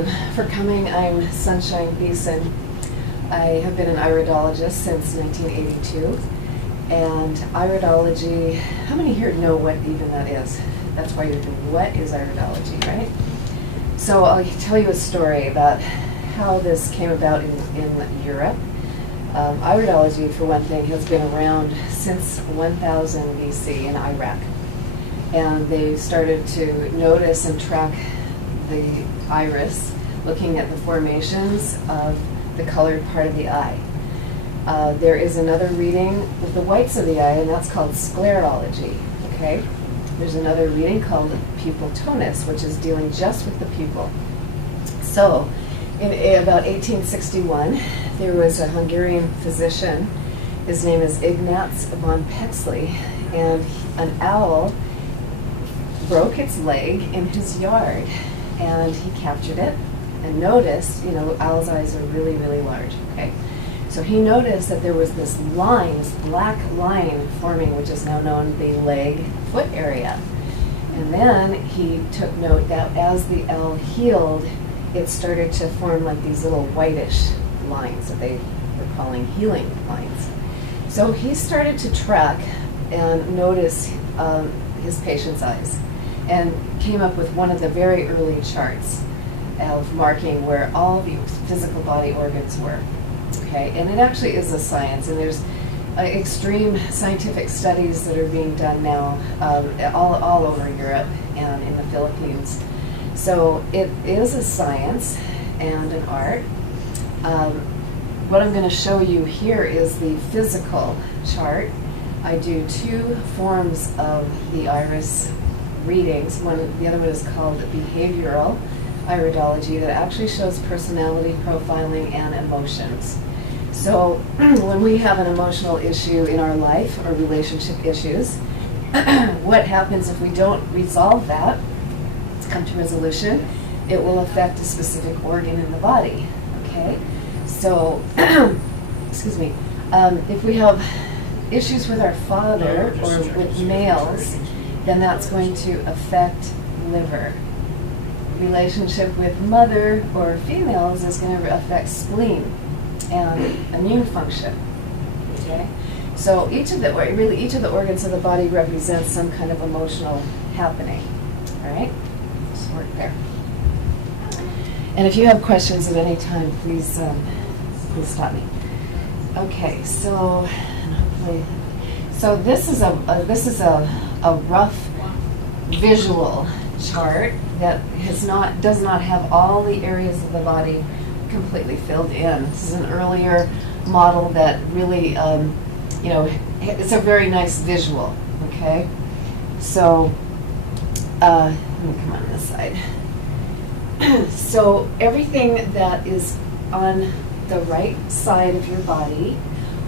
you for coming. I'm Sunshine Beeson. I have been an iridologist since 1982. And iridology, how many here know what even that is? That's why you're thinking, what is iridology, right? So I'll tell you a story about how this came about in Europe. Iridology, for one thing, has been around since 1000 BC in Iraq. And they started to notice and track the iris, looking at the formations of the colored part of the eye. There is another reading with the whites of the eye, and that's called sclerology, okay? There's another reading called pupil tonus, which is dealing just with the pupil. So, in about 1861, there was a Hungarian physician. His name is Ignaz von Pexley, and an owl broke its leg in his yard, and he captured it and noticed, you know, owl's eyes are really, really large, okay? So he noticed that there was this line, this black line forming, which is now known the leg-foot area. And then he took note that as the owl healed, it started to form like these little whitish lines that they were calling healing lines. So he started to track and notice his patient's eyes, and came up with one of the very early charts of marking where all the physical body organs were. Okay, and it actually is a science, and there's extreme scientific studies that are being done now all over Europe and in the Philippines. So it is a science and an art. What I'm going to show you here is the physical chart. I do two forms of the iris readings. The other one is called behavioral iridology, that actually shows personality profiling and emotions. So when we have an emotional issue in our life or relationship issues, what happens if we don't resolve that, come to resolution, it will affect a specific organ in the body, okay? So, excuse me, if we have issues with our father or with males, then that's going to affect liver. Relationship with mother or females is going to affect spleen and immune function. Okay, so each of the organs of the body represents some kind of emotional happening. All right, just work there. And if you have questions at any time, please stop me. Okay, so hopefully, this is a rough visual chart that does not have all the areas of the body completely filled in. This is an earlier model that really, it's a very nice visual, okay? So, let me come on this side. So everything that is on the right side of your body,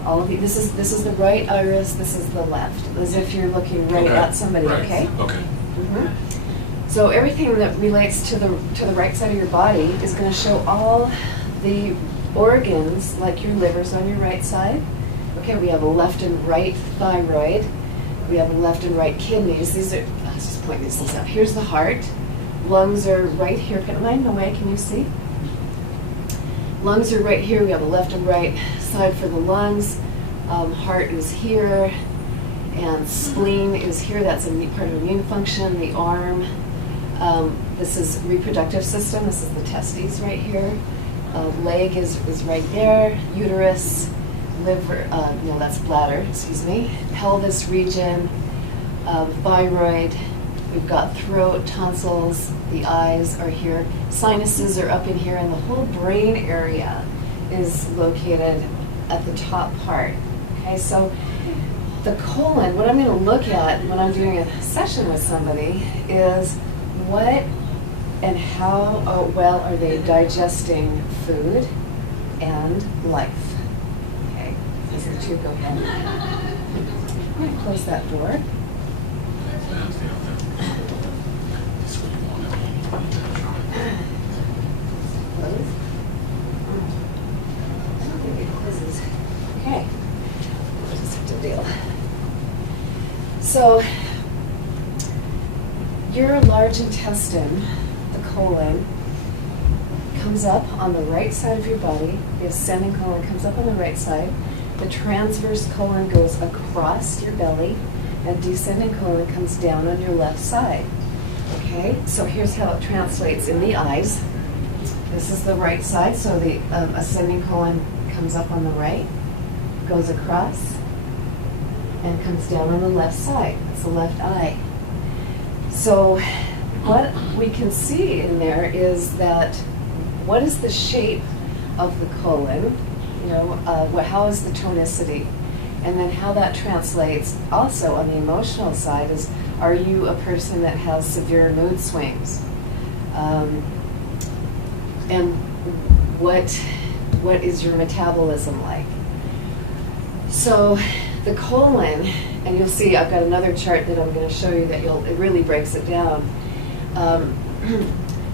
all of this is the right iris, this is the left, as if you're looking right at somebody, okay? Okay. Mm-hmm. So everything that relates to the right side of your body is going to show all the organs, like your liver's on your right side. Okay, we have a left and right thyroid. We have a left and right kidneys. Let's just point these things out. Here's the heart. Lungs are right here. Am I in the way? Can you see? Lungs are right here. We have a left and right side for the lungs. Heart is here. And spleen is here. That's a part of immune function. The arm. This is reproductive system. This is the testes right here. Leg is right there. Uterus, liver, no, that's bladder, excuse me. Pelvis region, thyroid. We've got throat, tonsils. The eyes are here. Sinuses are up in here, and the whole brain area is located at the top part. Okay, so the colon, what I'm going to look at when I'm doing a session with somebody is what and how well are they digesting food and life. Okay, these are two. Go ahead. I'm going to close that door. Close. I don't think it closes. Okay, we'll just have to deal. So your large intestine, the colon, comes up on the right side of your body. The ascending colon comes up on the right side. The transverse colon goes across your belly, and descending colon comes down on your left side. Okay, so here's how it translates in the eyes. This is the right side, so the ascending colon comes up on the right, goes across, and comes down on the left side. That's the left eye. So what we can see in there is that what is the shape of the colon, how is the tonicity, and then how that translates also on the emotional side is, are you a person that has severe mood swings? And what is your metabolism like? So the colon, and you'll see I've got another chart that I'm going to show you that it really breaks it down.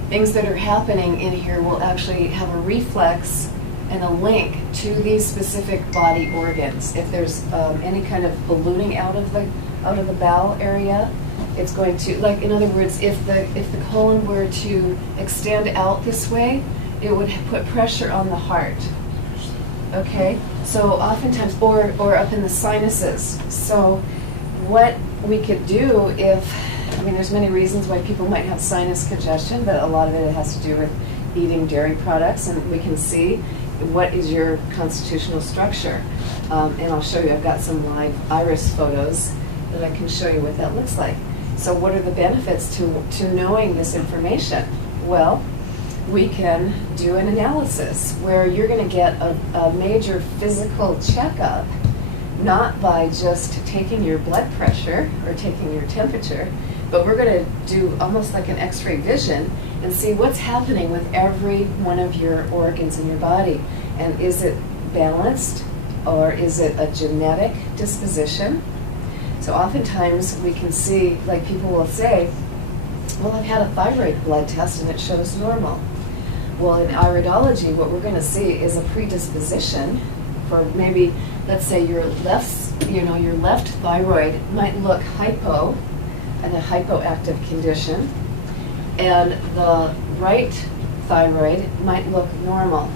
Things that are happening in here will actually have a reflex and a link to these specific body organs. If there's any kind of ballooning out of the bowel area, it's going to, like, in other words, if the colon were to extend out this way, it would put pressure on the heart. Okay, so oftentimes, or up in the sinuses. So what we could do there's many reasons why people might have sinus congestion, but a lot of it has to do with eating dairy products, and we can see what is your constitutional structure. And I'll show you, I've got some live iris photos that I can show you what that looks like. So what are the benefits to knowing this information? Well, we can do an analysis where you're going to get a major physical checkup, not by just taking your blood pressure or taking your temperature, but we're going to do almost like an X-ray vision and see what's happening with every one of your organs in your body. And is it balanced, or is it a genetic disposition? So oftentimes we can see, like, people will say, well, I've had a thyroid blood test and it shows normal. Well, in iridology, what we're going to see is a predisposition for maybe, let's say your left thyroid might look hypo, and a hypoactive condition, and the right thyroid might look normal.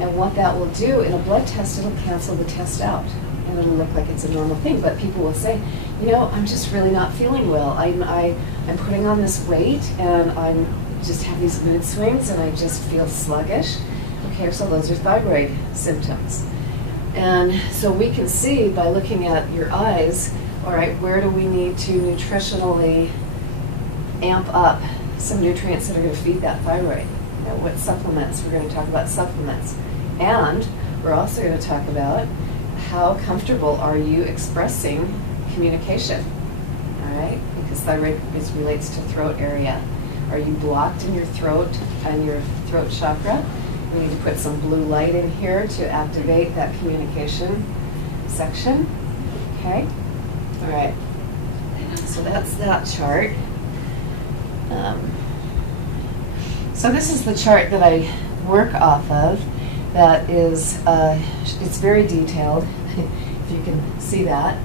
And what that will do in a blood test, it'll cancel the test out, and it'll look like it's a normal thing. But people will say, I'm just really not feeling well. I'm putting on this weight, and I'm just have these mood swings, and I just feel sluggish. Okay, so those are thyroid symptoms. And so we can see by looking at your eyes, all right, where do we need to nutritionally amp up some nutrients that are going to feed that thyroid? What supplements? We're going to talk about supplements. And we're also going to talk about how comfortable are you expressing communication, all right? Because thyroid relates to throat area. Are you blocked in your throat and your throat chakra? We need to put some blue light in here to activate that communication section, okay? All right, so that's that chart. So this is the chart that I work off of. That is, it's very detailed, if you can see that.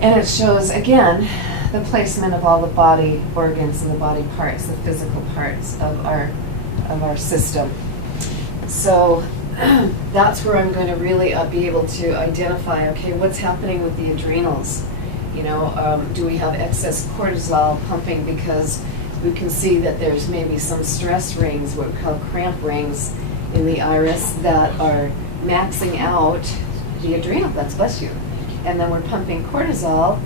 And it shows, again, the placement of all the body organs and the body parts, the physical parts of our system. So that's where I'm going to really be able to identify, okay, what's happening with the adrenals? Do we have excess cortisol pumping because we can see that there's maybe some stress rings, what we call cramp rings, in the iris that are maxing out the adrenal glands, bless you. And then we're pumping cortisol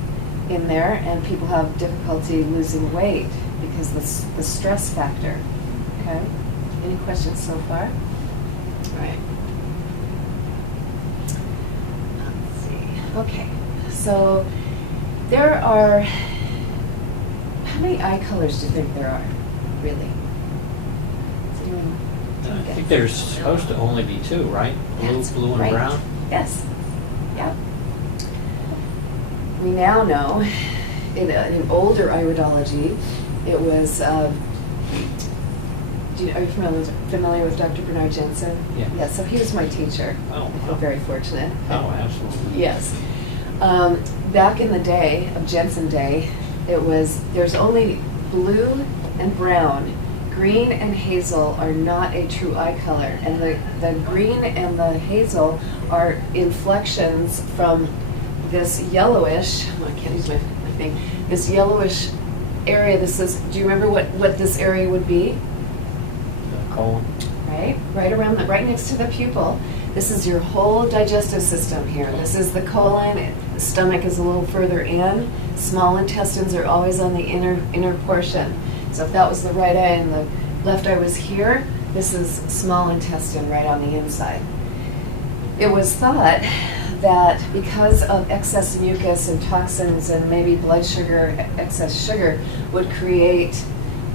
in there, and people have difficulty losing weight because the stress factor. Okay? Any questions so far? All right. Let's see. Okay. So there are, how many eye colors do you think there are, really? I think there's supposed to only be two, right? Blue and right. brown? Yes. Yeah. We now know, in older iridology, it was, are you familiar with Dr. Bernard Jensen? Yeah. Yeah, so he was my teacher. Oh, I feel very fortunate. Oh, absolutely. Yes. Back in the day of Jensen Day, there's only blue and brown. green and hazel are not a true eye color, and the green and the hazel are inflections from this yellowish, oh, I can't use my thing, this yellowish area. This is, do you remember what this area would be? The colon. Right around, right next to the pupil. This is your whole digestive system here. This is the colon. The stomach is a little further in. Small intestines are always on the inner portion. So if that was the right eye and the left eye was here, this is small intestine right on the inside. It was thought that because of excess mucus and toxins and maybe blood sugar, excess sugar, would create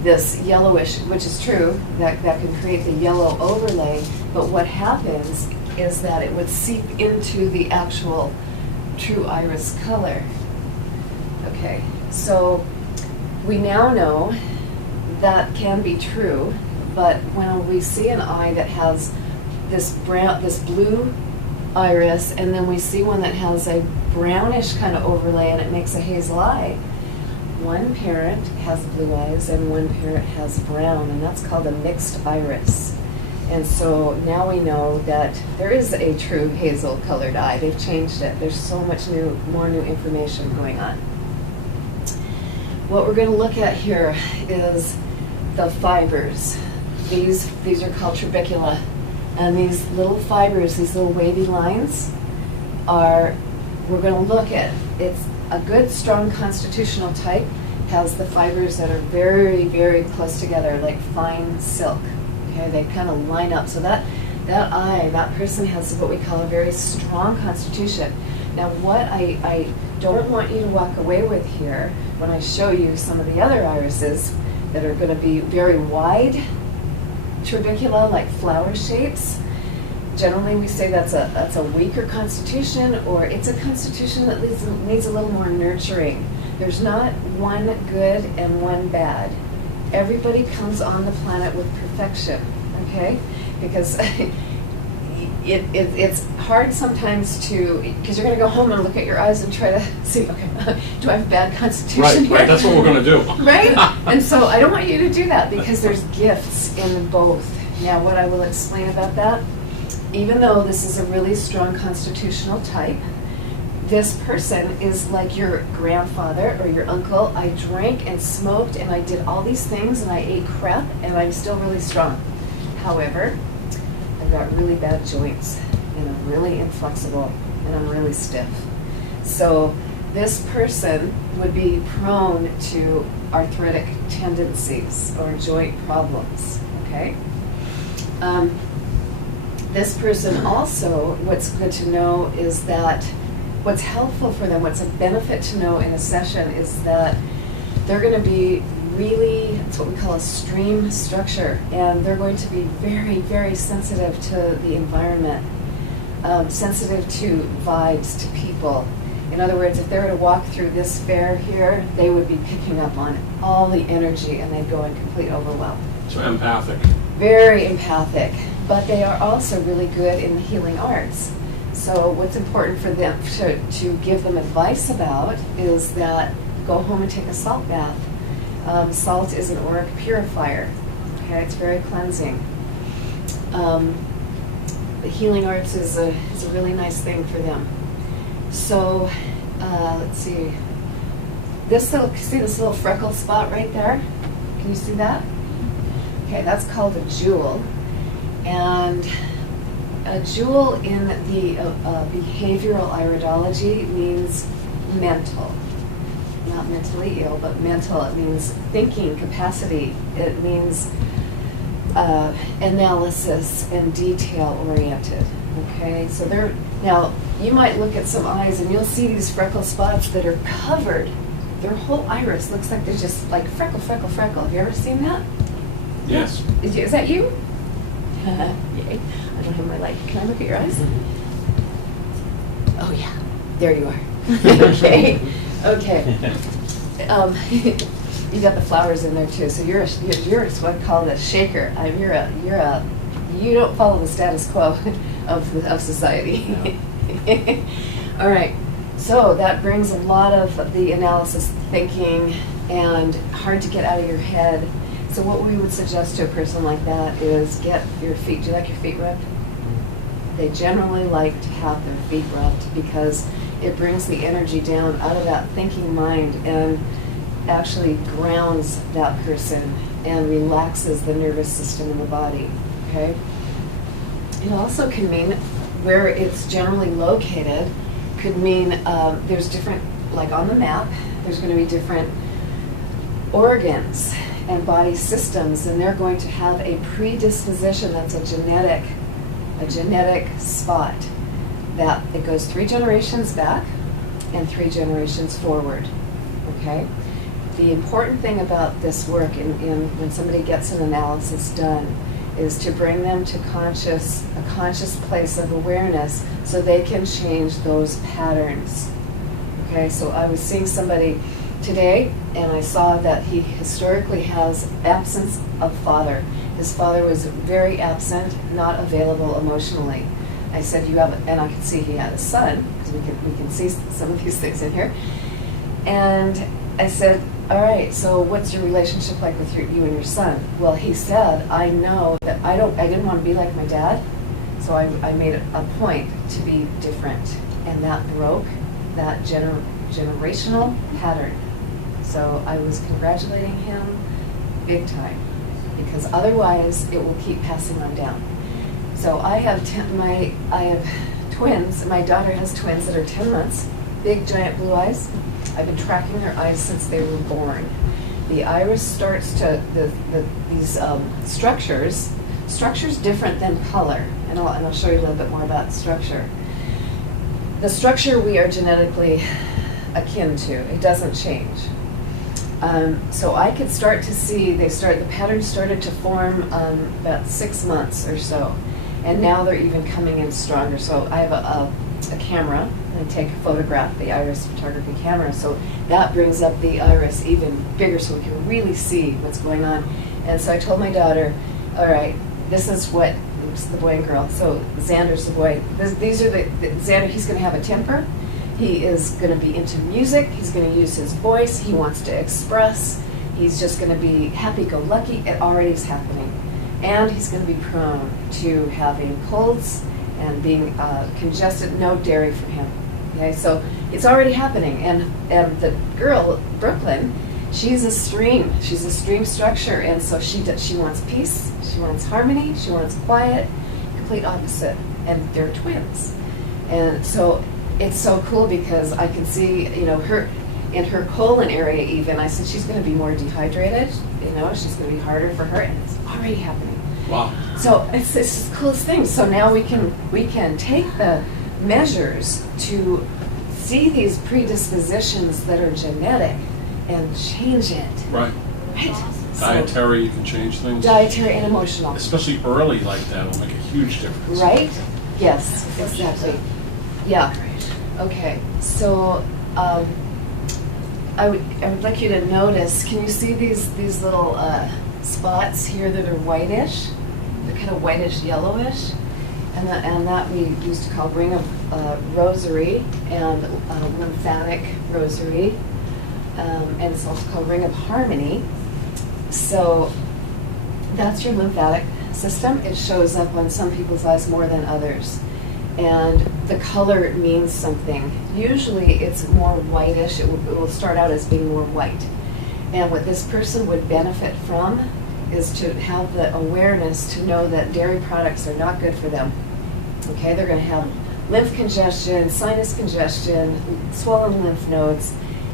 this yellowish, which is true, that can create the yellow overlay, but what happens is that it would seep into the actual true iris color. Okay, so we now know that can be true, but when we see an eye that has this brown, this blue iris, and then we see one that has a brownish kind of overlay and it makes a hazel eye, one parent has blue eyes and one parent has brown, and that's called a mixed iris. And so now we know that there is a true hazel colored eye. They've changed it. There's so much more new information going on. What we're going to look at here is the fibers. These are called trabecula, and these little fibers, these little wavy lines, we're going to look at. It's a good, strong constitutional type has the fibers that are very, very close together, like fine silk. Okay, they kind of line up. So that eye, that person has what we call a very strong constitution. Now, what I don't want you to walk away with here, when I show you some of the other irises that are going to be very wide trabecula, like flower shapes, generally we say that's a weaker constitution, or it's a constitution that needs a little more nurturing. There's not one good and one bad. Everybody comes on the planet with perfection, okay? Because it's hard sometimes to, because you're going to go home and look at your eyes and try to see, okay, do I have a bad constitution here? Right, that's what we're going to do. Right? And so I don't want you to do that, because there's gifts in both. Now, what I will explain about that, even though this is a really strong constitutional type, this person is like your grandfather or your uncle. I drank and smoked and I did all these things and I ate crap and I'm still really strong. However, I've got really bad joints and I'm really inflexible and I'm really stiff. So this person would be prone to arthritic tendencies or joint problems, okay? This person also, what's good to know is that what's helpful for them, what's a benefit to know in a session, is that they're going to be really, it's what we call a stream structure, and they're going to be very, very sensitive to the environment, sensitive to vibes, to people. In other words, if they were to walk through this fair here, they would be picking up on all the energy and they'd go in complete overwhelm. So empathic. Very empathic, but they are also really good in the healing arts. So what's important for them to give them advice about is that go home and take a salt bath. Salt is an auric purifier. Okay, it's very cleansing. The healing arts is a really nice thing for them. So let's see. See this little freckle spot right there? Can you see that? Okay, that's called a jewel. And a jewel in the behavioral iridology means mental. Not mentally ill, but mental. It means thinking capacity. It means analysis and detail oriented. Okay, so now you might look at some eyes and you'll see these freckle spots that are covered. Their whole iris looks like they're just like freckle, freckle, freckle. Have you ever seen that? Yes. Is that you? Yay. I don't have my light. Can I look at your eyes? Oh yeah, there you are. Okay, okay. You got the flowers in there too. So you're what's called a shaker. You don't follow the status quo of society. No. All right. So that brings a lot of the analysis, thinking, and hard to get out of your head. So what we would suggest to a person like that is get your feet, do you like your feet rubbed? They generally like to have their feet rubbed because it brings the energy down out of that thinking mind and actually grounds that person and relaxes the nervous system in the body, okay? It also can mean where it's generally located could mean there's different, like on the map, there's going to be different organs and body systems, and they're going to have a predisposition that's a genetic spot that it goes 3 generations back and 3 generations forward, okay? The important thing about this work when somebody gets an analysis done is to bring them to a conscious place of awareness so they can change those patterns. Okay, so I was seeing somebody today and I saw that he historically has absence of father. His father was very absent, not available emotionally. I said, you have, and I could see he had a son, because we can see some of these things in here. And I said, all right, so what's your relationship like with you and your son? Well, he said, I know that I didn't want to be like my dad, so I made it a point to be different. And that broke that generational pattern. So I was congratulating him big time, because otherwise it will keep passing on down. So I have twins. My daughter has twins that are 10 months, big giant blue eyes. I've been tracking their eyes since they were born. The iris starts to, these structures different than color, and I'll show you a little bit more about structure. The structure we are genetically akin to, it doesn't change. So I could start to see, the patterns started to form about 6 months or so, and now they're even coming in stronger. So I have a camera, and I take a photograph, the iris photography camera, so that brings up the iris even bigger so we can really see what's going on. And so I told my daughter, all right, this is what, it's the boy and girl, so Xander's the boy. These are Xander, he's going to have a temper. He is going to be into music. He's going to use his voice. He wants to express. He's just going to be happy-go-lucky. It already is happening. And he's going to be prone to having colds and being congested. No dairy for him. Okay, so it's already happening. And the girl, Brooklyn, she's a stream. She's a stream structure. And so she wants peace. She wants harmony. She wants quiet. Complete opposite. And they're twins. And so it's so cool because I can see, her in her colon area even. I said she's going to be more dehydrated. She's going to be harder for her, and it's already happening. Wow. So it's the coolest thing. So now we can take the measures to see these predispositions that are genetic and change it. Right. Right. Dietary, you can change things. Dietary and emotional. Especially early like that will make a huge difference. Right? Yes, exactly. Yeah. Okay. So I would like you to notice. Can you see these little spots here that are whitish? They're kind of whitish yellowish, and that we used to call ring of rosary and lymphatic rosary, and it's also called ring of harmony. So that's your lymphatic system. It shows up on some people's eyes more than others. And the color means something. Usually it's more whitish. It will start out as being more white. And what this person would benefit from is to have the awareness to know that dairy products are not good for them. Okay, they're going to have lymph congestion, sinus congestion, swollen lymph nodes,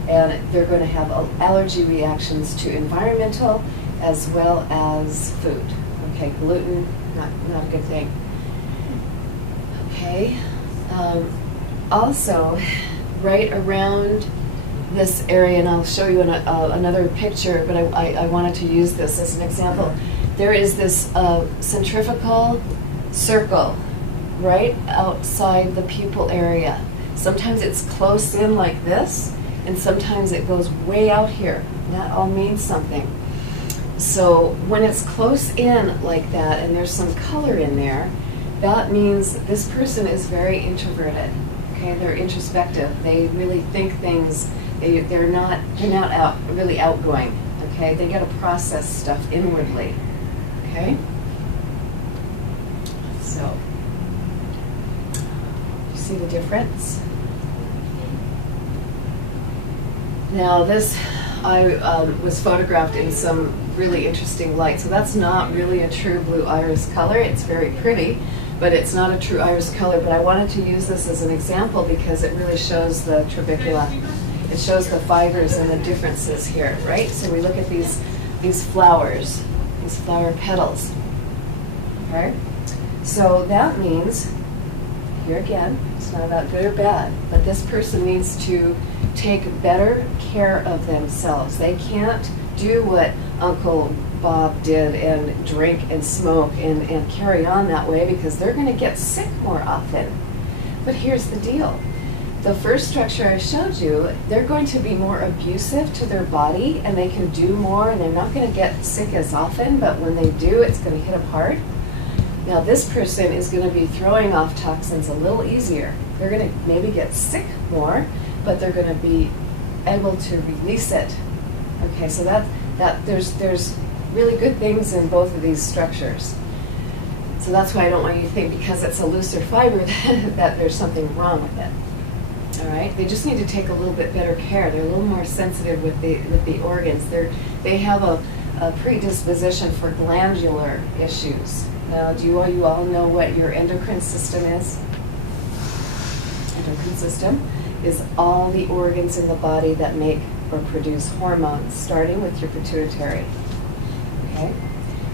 and they're going to have allergy reactions to environmental as well as food. Okay, gluten, not a good thing. Okay. Also, right around this area, and I'll show you another picture, but I wanted to use this as an example. There is this centrifugal circle right outside the pupil area. Sometimes it's close in like this, and sometimes it goes way out here. That all means something. So when it's close in like that, and there's some color in there, that means this person is very introverted. Okay, they're introspective. They really think things. They're not really outgoing. okay? They got to process stuff inwardly, okay? So, you see the difference? Now this, I was photographed in some really interesting light. So that's not really a true blue iris color. It's very pretty, but it's not a true iris color. But I wanted to use this as an example because it really shows the trabecula. It shows the fibers and the differences here, right? So we look at these flowers, these flower petals, okay? So that means, here again, it's not about good or bad, but this person needs to take better care of themselves. They can't do what Uncle Bob did and drink and smoke and carry on that way because they're going to get sick more often. But here's the deal. The first structure I showed you, they're going to be more abusive to their body and they can do more and they're not going to get sick as often, but when they do, it's going to hit them hard. Now this person is going to be throwing off toxins a little easier. They're going to maybe get sick more, but they're going to be able to release it. Okay, so there's really good things in both of these structures. So that's why I don't want you to think because it's a looser fiber that there's something wrong with it. All right, they just need to take a little bit better care. They're a little more sensitive with the organs. They have a predisposition for glandular issues. Now, do you all know what your endocrine system is? Endocrine system is all the organs in the body that make or produce hormones, starting with your pituitary. Okay,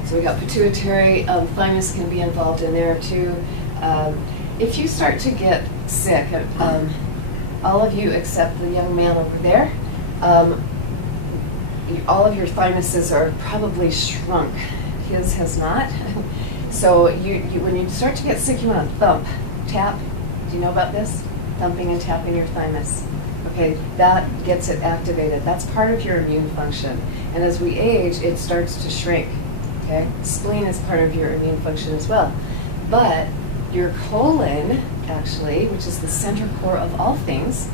so we got pituitary, thymus can be involved in there too. If you start to get sick, all of you except the young man over there, all of your thymuses are probably shrunk. His has not. So when you start to get sick, you want to tap. Do you know about this? Thumping and tapping your thymus. Okay, that gets it activated. That's part of your immune function. And as we age, it starts to shrink. Okay, spleen is part of your immune function as well. But your colon, actually, which is the center core of all things,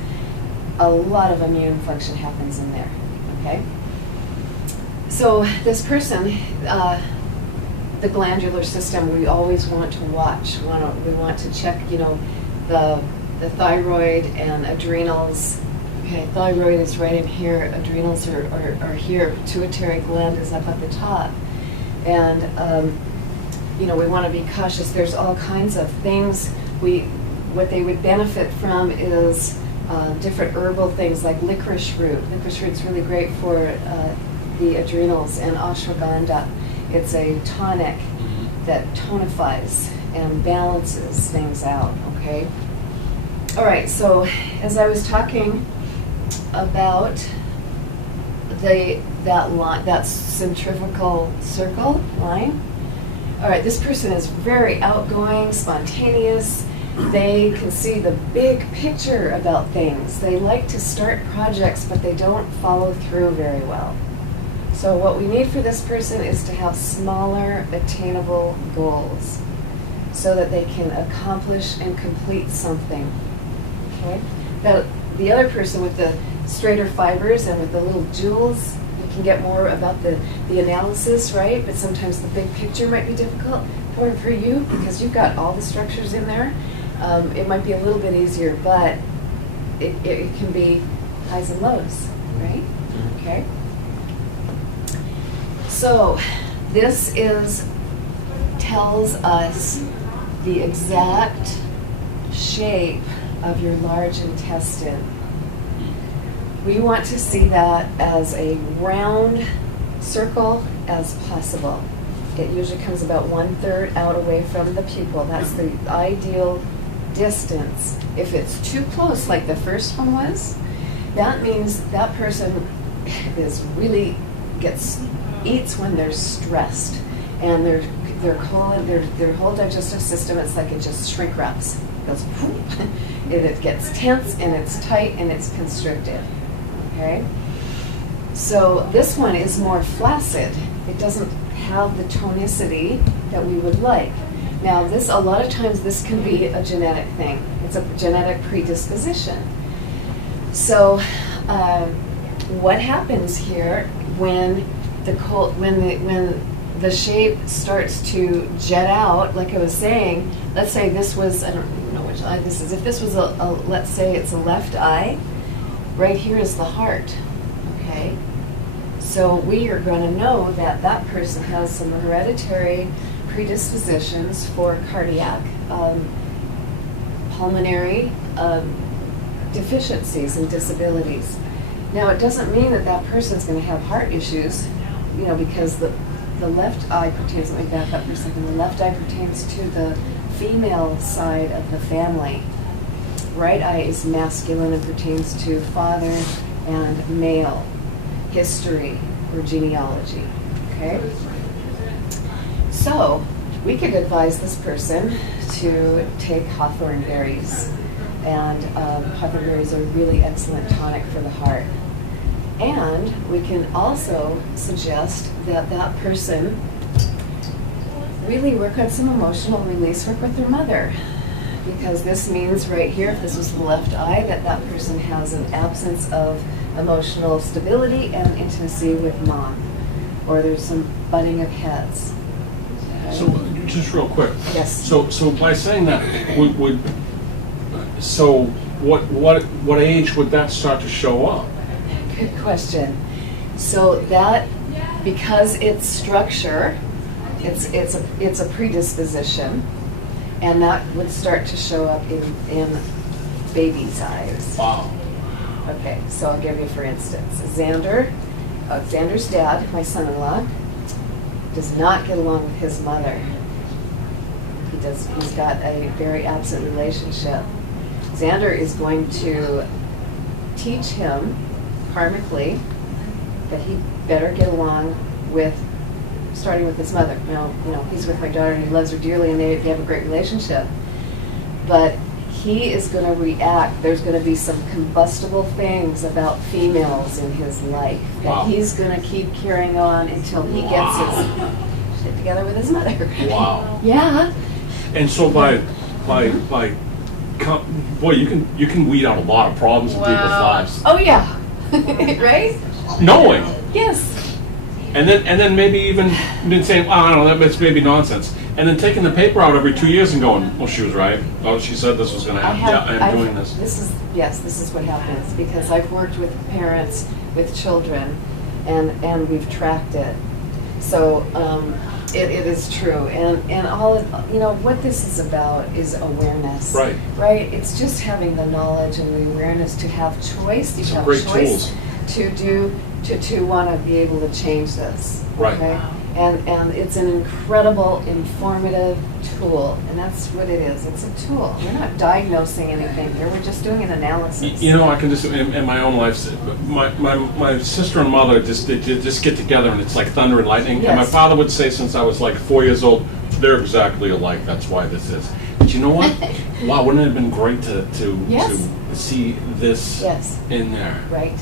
a lot of immune function happens in there. Okay. So this person, the glandular system, we always want to watch. We want to check, the thyroid and adrenals. Okay, thyroid is right in here, adrenals are here, pituitary gland is up at the top. And, we want to be cautious. There's all kinds of things. What they would benefit from is different herbal things like licorice root. Licorice root's really great for the adrenals, and ashwagandha. It's a tonic that tonifies and balances things out, okay? All right, so as I was talking about that centrifugal circle line, all right, this person is very outgoing, spontaneous. They can see the big picture about things. They like to start projects, but they don't follow through very well. So what we need for this person is to have smaller, attainable goals so that they can accomplish and complete something. Okay? Now, the other person with the straighter fibers and with the little jewels, you can get more about the analysis, right? But sometimes the big picture might be difficult for you because you've got all the structures in there. It might be a little bit easier, but it can be highs and lows, right? Okay. So this tells us the exact shape of your large intestine. We want to see that as a round circle as possible. It usually comes about 1/3 out away from the pupil. That's the ideal distance. If it's too close, like the first one was, that means that person eats when they're stressed, and their colon, their whole digestive system, it's like it just shrink wraps. It goes whoop, and it gets tense and it's tight and it's constricted. Okay? So this one is more flaccid. It doesn't have the tonicity that we would like. Now a lot of times this can be a genetic thing. It's a genetic predisposition. So what happens here when when the shape starts to jet out, like I was saying, let's say this was, I don't even know which eye this is. If this was let's say it's a left eye, right here is the heart, okay? So we are going to know that that person has some hereditary predispositions for cardiac, pulmonary deficiencies and disabilities. Now, it doesn't mean that that person's going to have heart issues, you know, because the left eye pertains, let me back up for a second, the left eye pertains to the female side of the family. Right eye is masculine and pertains to father and male history or genealogy, okay? So, we could advise this person to take hawthorn berries. And hawthorn berries are a really excellent tonic for the heart. And we can also suggest that that person really work on some emotional release work with their mother. Because this means right here, if this was the left eye, that that person has an absence of emotional stability and intimacy with mom. Or there's some butting of heads. Okay? So, just real quick. Yes. So by saying that, so what age would that start to show up? Good question. So that, because it's structure, it's a predisposition, and that would start to show up in baby's eyes. Wow. Okay, so I'll give you for instance, Xander's dad, my son-in-law, does not get along with his mother. He's got a very absent relationship. Xander is going to teach him karmically that he better get along with, starting with his mother. Now, you know, he's with my daughter and he loves her dearly and they have a great relationship. But he is going to react. There's going to be some combustible things about females in his life that he's going to keep carrying on until he gets his shit together with his mother. Wow. Yeah. And so boy, you can weed out a lot of problems in people's lives. Oh yeah. Right? Knowing. Yes. And then maybe even been saying, oh, I don't know, that's maybe nonsense. And then taking the paper out every 2 years and going, well, she was right. Oh, she said this was going to happen. I'm doing this. This is what happens, because I've worked with parents with children, and we've tracked it. So it is true, and all of, you know what this is about is awareness. Right. Right. It's just having the knowledge and the awareness to have choice. You have great choice tools. to want to be able to change this. Right. Okay? And it's an incredible, informative tool, and that's what it is. It's a tool. We're not diagnosing anything here. We're just doing an analysis. You know, I can just in my own life, my sister and mother just get together and it's like thunder and lightning. Yes. And my father would say since I was like 4 years old, they're exactly alike. That's why this is. But you know what? Wow, wouldn't it have been great to see this in there? Right.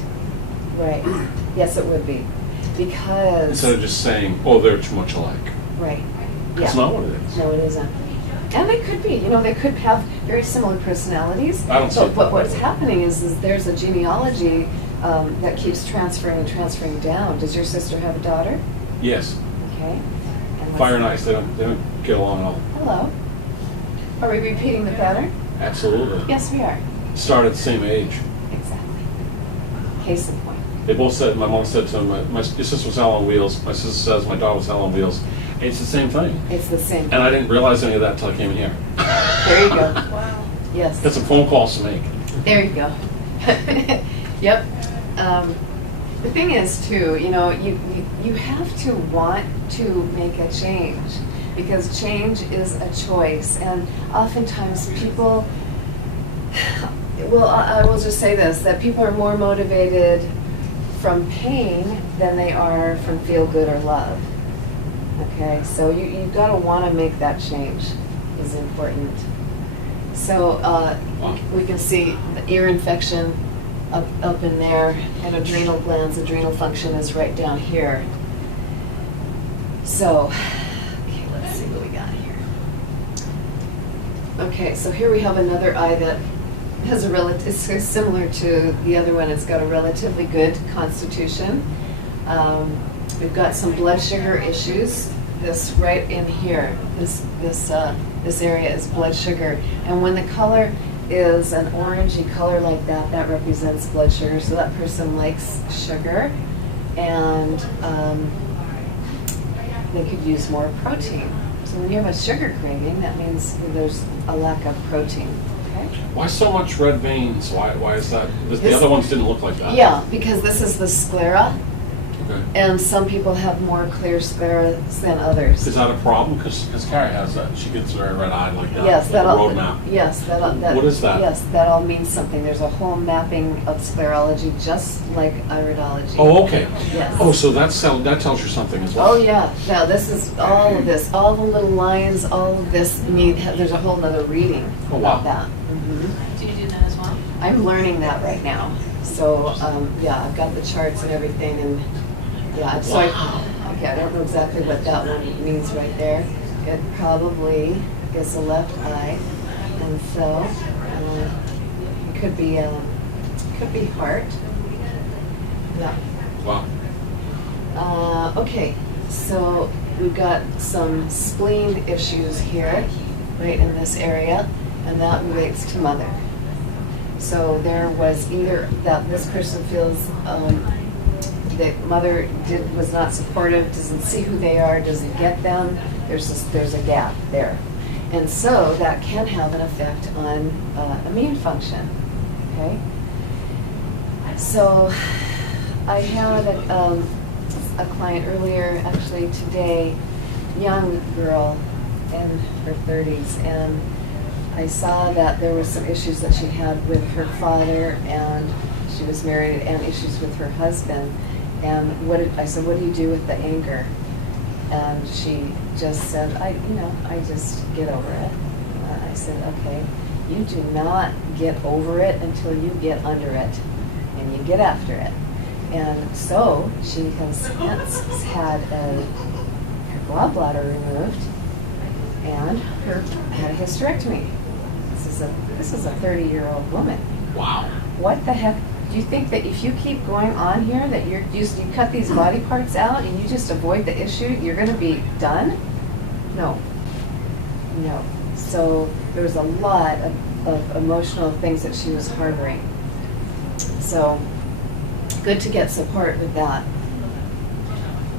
Right. Yes, it would be. Because... Instead of just saying, oh, they're too much alike. Right. That's not what it is. No, it isn't. And they could be. You know, they could have very similar personalities. I don't see But what's happening is there's a genealogy that keeps transferring and transferring down. Does your sister have a daughter? Yes. Okay. And Fire and ice, they don't get along at all. Hello. Are we repeating the pattern? Absolutely. Yes, we are. Start at the same age. Exactly. Case in point. They both said, my mom said to him, your sister was hell on wheels. My sister says my daughter was hell on wheels. It's the same thing. It's the same thing. And I didn't realize any of that until I came in here. There you go. Wow. Yes. Got some phone calls to make. There you go. Yep. The thing is, too, you know, you have to want to make a change, because change is a choice. And oftentimes people, well, I will just say this, that people are more motivated from pain than they are from feel good or love. Okay, so you've got to want to make that change is important. So we can see the ear infection up in there, and adrenal glands, adrenal function is right down here. So, okay, let's see what we got here. Okay, so here we have another eye that has it's similar to the other one. It's got a relatively good constitution. we've got some blood sugar issues. This right in here, this area is blood sugar, and when the color is an orangey color like that, that represents blood sugar. So that person likes sugar, and they could use more protein. So when you have a sugar craving, that means there's a lack of protein. Okay. Why so much red veins? Why is that? The other ones didn't look like that. Yeah, because this is the sclera. Okay. And some people have more clear scleras than others. Is that a problem? Because Carrie has that. She gets very red-eyed like that. Yes, like that a all. road map. Yes, that. What is that? Yes, that all means something. There's a whole mapping of sclerology, just like iridology. Oh, okay. Yes. Oh, so that tells you something as well. Oh yeah. Now this is all of this, all the little lines, all of this there's a whole nother reading about that. Mm-hmm. Do you do that as well? I'm learning that right now. So yeah, I've got the charts and everything, and yeah. So okay, I don't know exactly what that one means right there. It probably is the left eye, and so it could be heart. Yeah. Wow. Okay, so we've got some spleen issues here, right in this area, and that relates to mother. So there was either that this person feels that mother was not supportive, doesn't see who they are, doesn't get them. There's a gap there, and so that can have an effect on immune function. Okay. So I had a client earlier, actually today, young girl in her 30s, and I saw that there were some issues that she had with her father, and she was married, and issues with her husband. And I said, what do you do with the anger? And she just said, I just get over it. I said, okay, you do not get over it until you get under it, and you get after it. And so she has had her gallbladder removed and had a hysterectomy. This is a 30-year-old woman. Wow. What the heck? Do you think that if you keep going on here, that you cut these body parts out and you just avoid the issue, you're going to be done? No. No. So there was a lot of emotional things that she was harboring. So good to get support with that.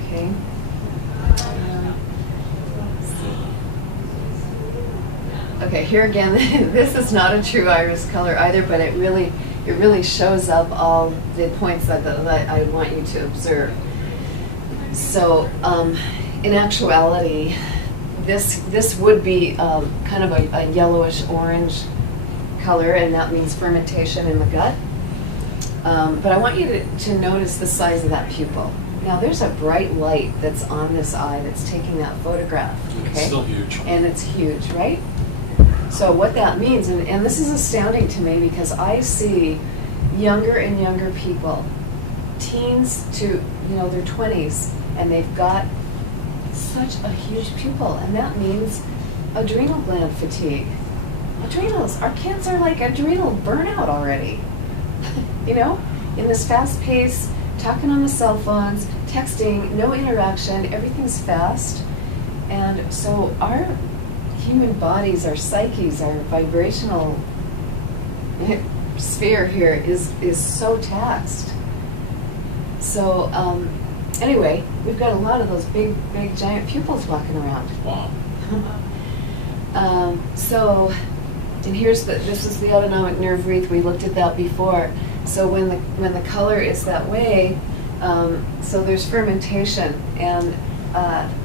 Okay. Okay, here again, this is not a true iris color either, but it really shows up all the points that I want you to observe. So, in actuality, this would be kind of a yellowish orange color, and that means fermentation in the gut. But I want you to notice the size of that pupil. Now, there's a bright light that's on this eye that's taking that photograph. Okay? It's still huge. And it's huge, right? So what that means, and this is astounding to me because I see younger and younger people, teens to their 20s, and they've got such a huge pupil, and that means adrenal gland fatigue. Adrenals, our kids are like adrenal burnout already. In this fast pace, talking on the cell phones, texting, no interaction, everything's fast. And so our human bodies, our psyches, our vibrational sphere here is so taxed. So anyway, we've got a lot of those big giant pupils walking around. Wow. And this is the autonomic nerve wreath. We looked at that before. So when the color is that way, so there's fermentation, and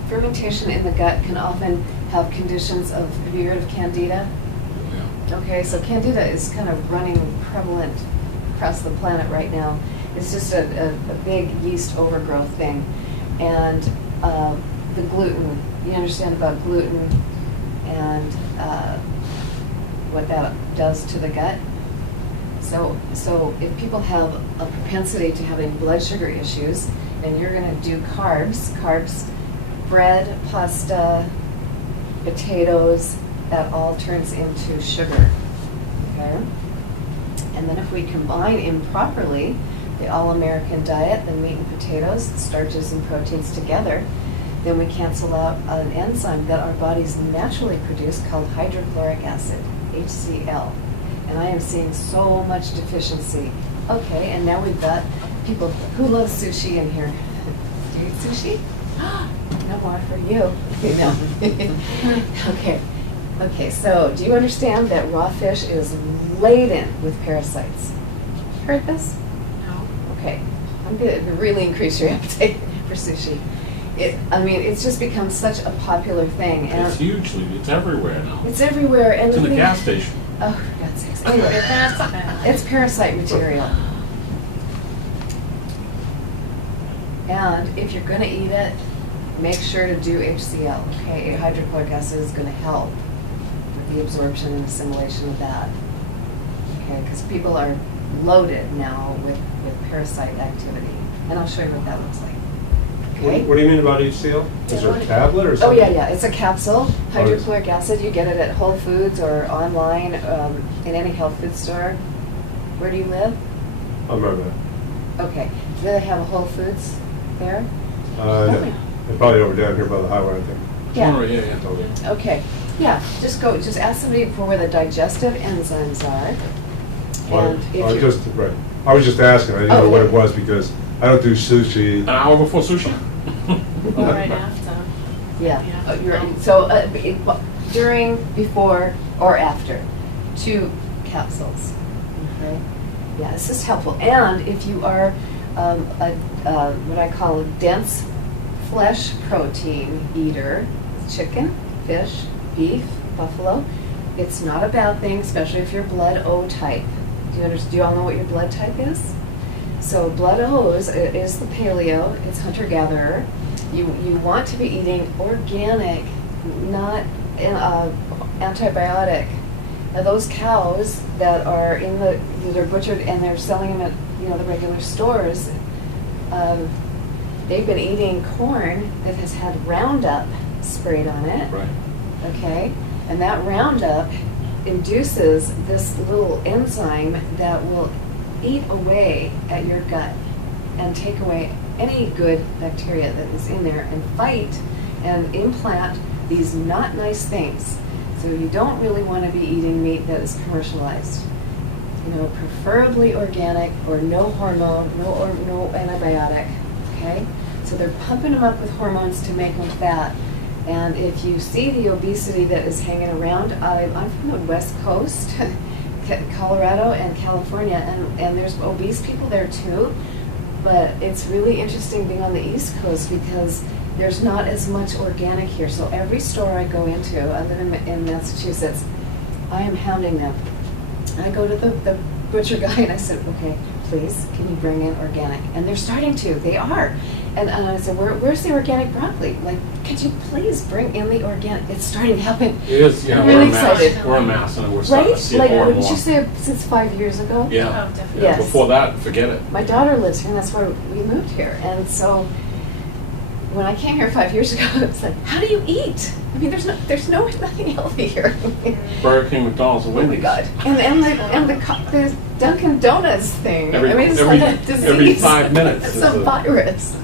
fermentation in the gut can often have conditions of, have you heard of candida? Yeah. Okay, so candida is kind of running prevalent across the planet right now. It's just a big yeast overgrowth thing. And the gluten, you understand about gluten and what that does to the gut? So if people have a propensity to having blood sugar issues, and you're going to do carbs, bread, pasta, potatoes, that all turns into sugar. Okay? And then if we combine improperly the all-American diet, the meat and potatoes, starches and proteins together, then we cancel out an enzyme that our bodies naturally produce called hydrochloric acid, HCl. And I am seeing so much deficiency. Okay, and now we've got people who love sushi in here. Do you eat sushi? No more for you. No. Okay, so do you understand that raw fish is laden with parasites? Heard this? No. Okay, I'm going to really increase your appetite for sushi. It's just become such a popular thing. And it's everywhere now. It's everywhere. And it's in the gas station. Oh, for God's sakes. Anyway, it's parasite material. And if you're going to eat it, make sure to do HCl, okay? Hydrochloric acid is going to help with the absorption and assimilation of that, okay? Because people are loaded now with parasite activity. And I'll show you what that looks like. Okay? What do you mean about HCl? Is there a tablet or something? Oh, yeah. It's a capsule, hydrochloric acid. You get it at Whole Foods or online in any health food store. Where do you live? I'm Mermaid. Okay. Do they have a Whole Foods there? Yeah. They're probably over down here by the highway, I think. Yeah. Oh, yeah. Okay. Yeah. Just ask somebody for where the digestive enzymes are. And right. I was just asking. I didn't know what it was because I don't do sushi. An hour before sushi? Or right after. Yeah. Yeah. You're right. So during, before, or after, 2 capsules. Okay. Yeah, it's just helpful. And if you are what I call a dense flesh protein eater, chicken, fish, beef, buffalo, it's not a bad thing, especially if you're blood O type. Do you all know what your blood type is? So blood O's is the paleo, it's hunter-gatherer. You want to be eating organic, not antibiotic. Now those cows that are they're butchered and they're selling them at the regular stores, they've been eating corn that has had Roundup sprayed on it. Right. Okay, and that Roundup induces this little enzyme that will eat away at your gut and take away any good bacteria that is in there and fight and implant these not nice things. So you don't really want to be eating meat that is commercialized. Preferably organic or no hormone, no antibiotic, okay? So they're pumping them up with hormones to make them fat. And if you see the obesity that is hanging around, I'm from the West Coast, Colorado and California, and there's obese people there too. But it's really interesting being on the East Coast because there's not as much organic here. So every store I go into, I live in Massachusetts, I am hounding them. I go to the butcher guy and I said, okay, please, can you bring in organic? And they're starting to, they are. And I said, where's the organic broccoli? Like, could you please bring in the organic? It's starting to happen. It is, yeah, I'm we're really a mass. excited. We're a mass and we're starting to see it Right? more and Wouldn't more. you say since 5 years ago? Yeah. Oh, definitely. Yes. Before that, forget it. My daughter lives here, and that's why we moved here. And so when I came here 5 years ago, it was like, how do you eat? I mean, there's nothing healthy here. Burger King, McDonald's, and Oh my Wendy's. God! And the Dunkin' Donuts thing. Every- I mean, it's every- like a disease. every 5 minutes It's is a a- virus.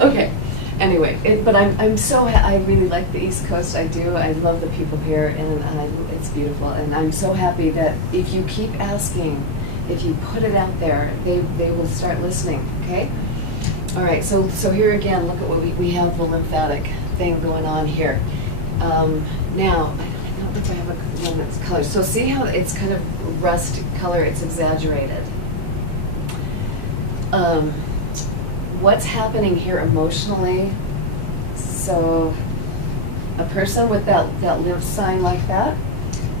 Okay. Anyway, but I'm so I really like the East Coast. I do. I love the people here, and it's beautiful. And I'm so happy that if you keep asking, if you put it out there, they will start listening. Okay. All right. So here again, look at what we have the lymphatic thing going on here. Now, I don't think I have one that's colored. So see how it's kind of rust color. It's exaggerated. What's happening here emotionally? So a person with that lymph sign like that,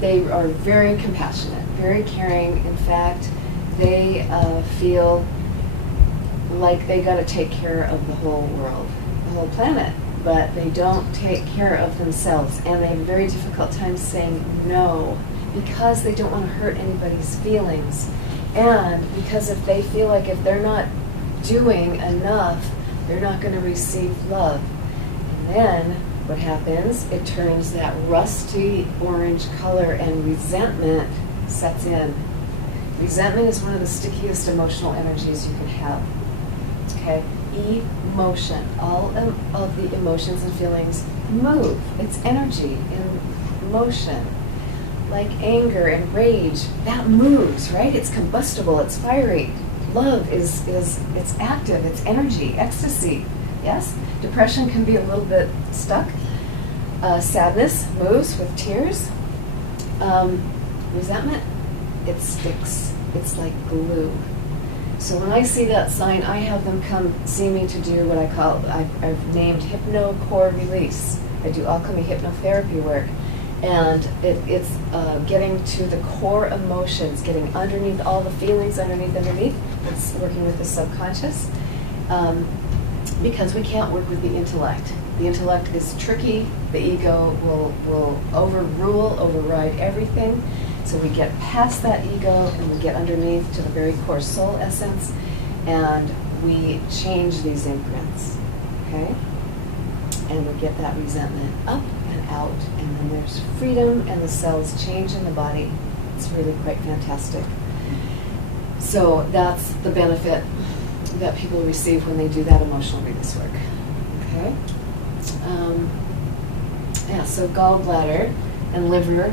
they are very compassionate, very caring. In fact, they feel like they got to take care of the whole world, the whole planet, but they don't take care of themselves, and they have a very difficult time saying no because they don't want to hurt anybody's feelings, and because if they feel like if they're not doing enough, they're not going to receive love. And then what happens, it turns that rusty orange color and resentment sets in. Resentment is one of the stickiest emotional energies you can have. Okay? Emotion. All of the emotions and feelings move. It's energy in motion. Like anger and rage, that moves, right? It's combustible, it's fiery. Love is it's active, it's energy, ecstasy. Yes? Depression can be a little bit stuck. Sadness moves with tears. Resentment, it sticks. It's like glue. So when I see that sign, I have them come see me to do what I've named hypno-core release. I do alchemy hypnotherapy work. And it's getting to the core emotions, getting underneath all the feelings underneath. It's working with the subconscious. Because we can't work with the intellect. The intellect is tricky. The ego will override everything. So we get past that ego and we get underneath to the very core soul essence, and we change these imprints, okay? And we get that resentment up and out, and then there's freedom and the cells change in the body. It's really quite fantastic. So that's the benefit that people receive when they do that emotional release work, okay? Yeah, so gallbladder and liver,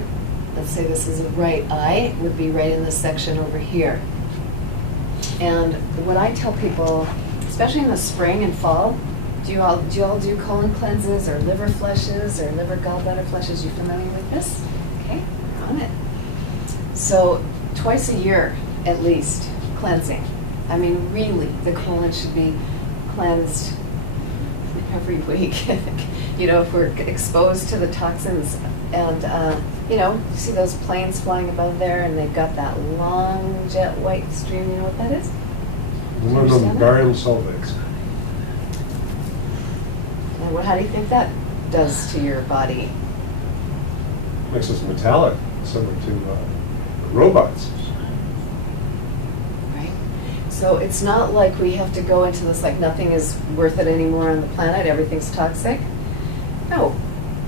let's say this is a right eye, would be right in this section over here. And what I tell people, especially in the spring and fall, do you all do colon cleanses or liver flushes or liver gallbladder flushes? You familiar with this? Okay, we're on it. So twice a year at least, cleansing. I mean, really, the colon should be cleansed every week. You know, if we're exposed to the toxins, and you know, you see those planes flying above there, and they've got that long jet white stream. You know what that is? Aluminum barium sulfates. And how do you think that does to your body? Makes us metallic, similar to robots. Right? So it's not like we have to go into this like nothing is worth it anymore on the planet, everything's toxic. No,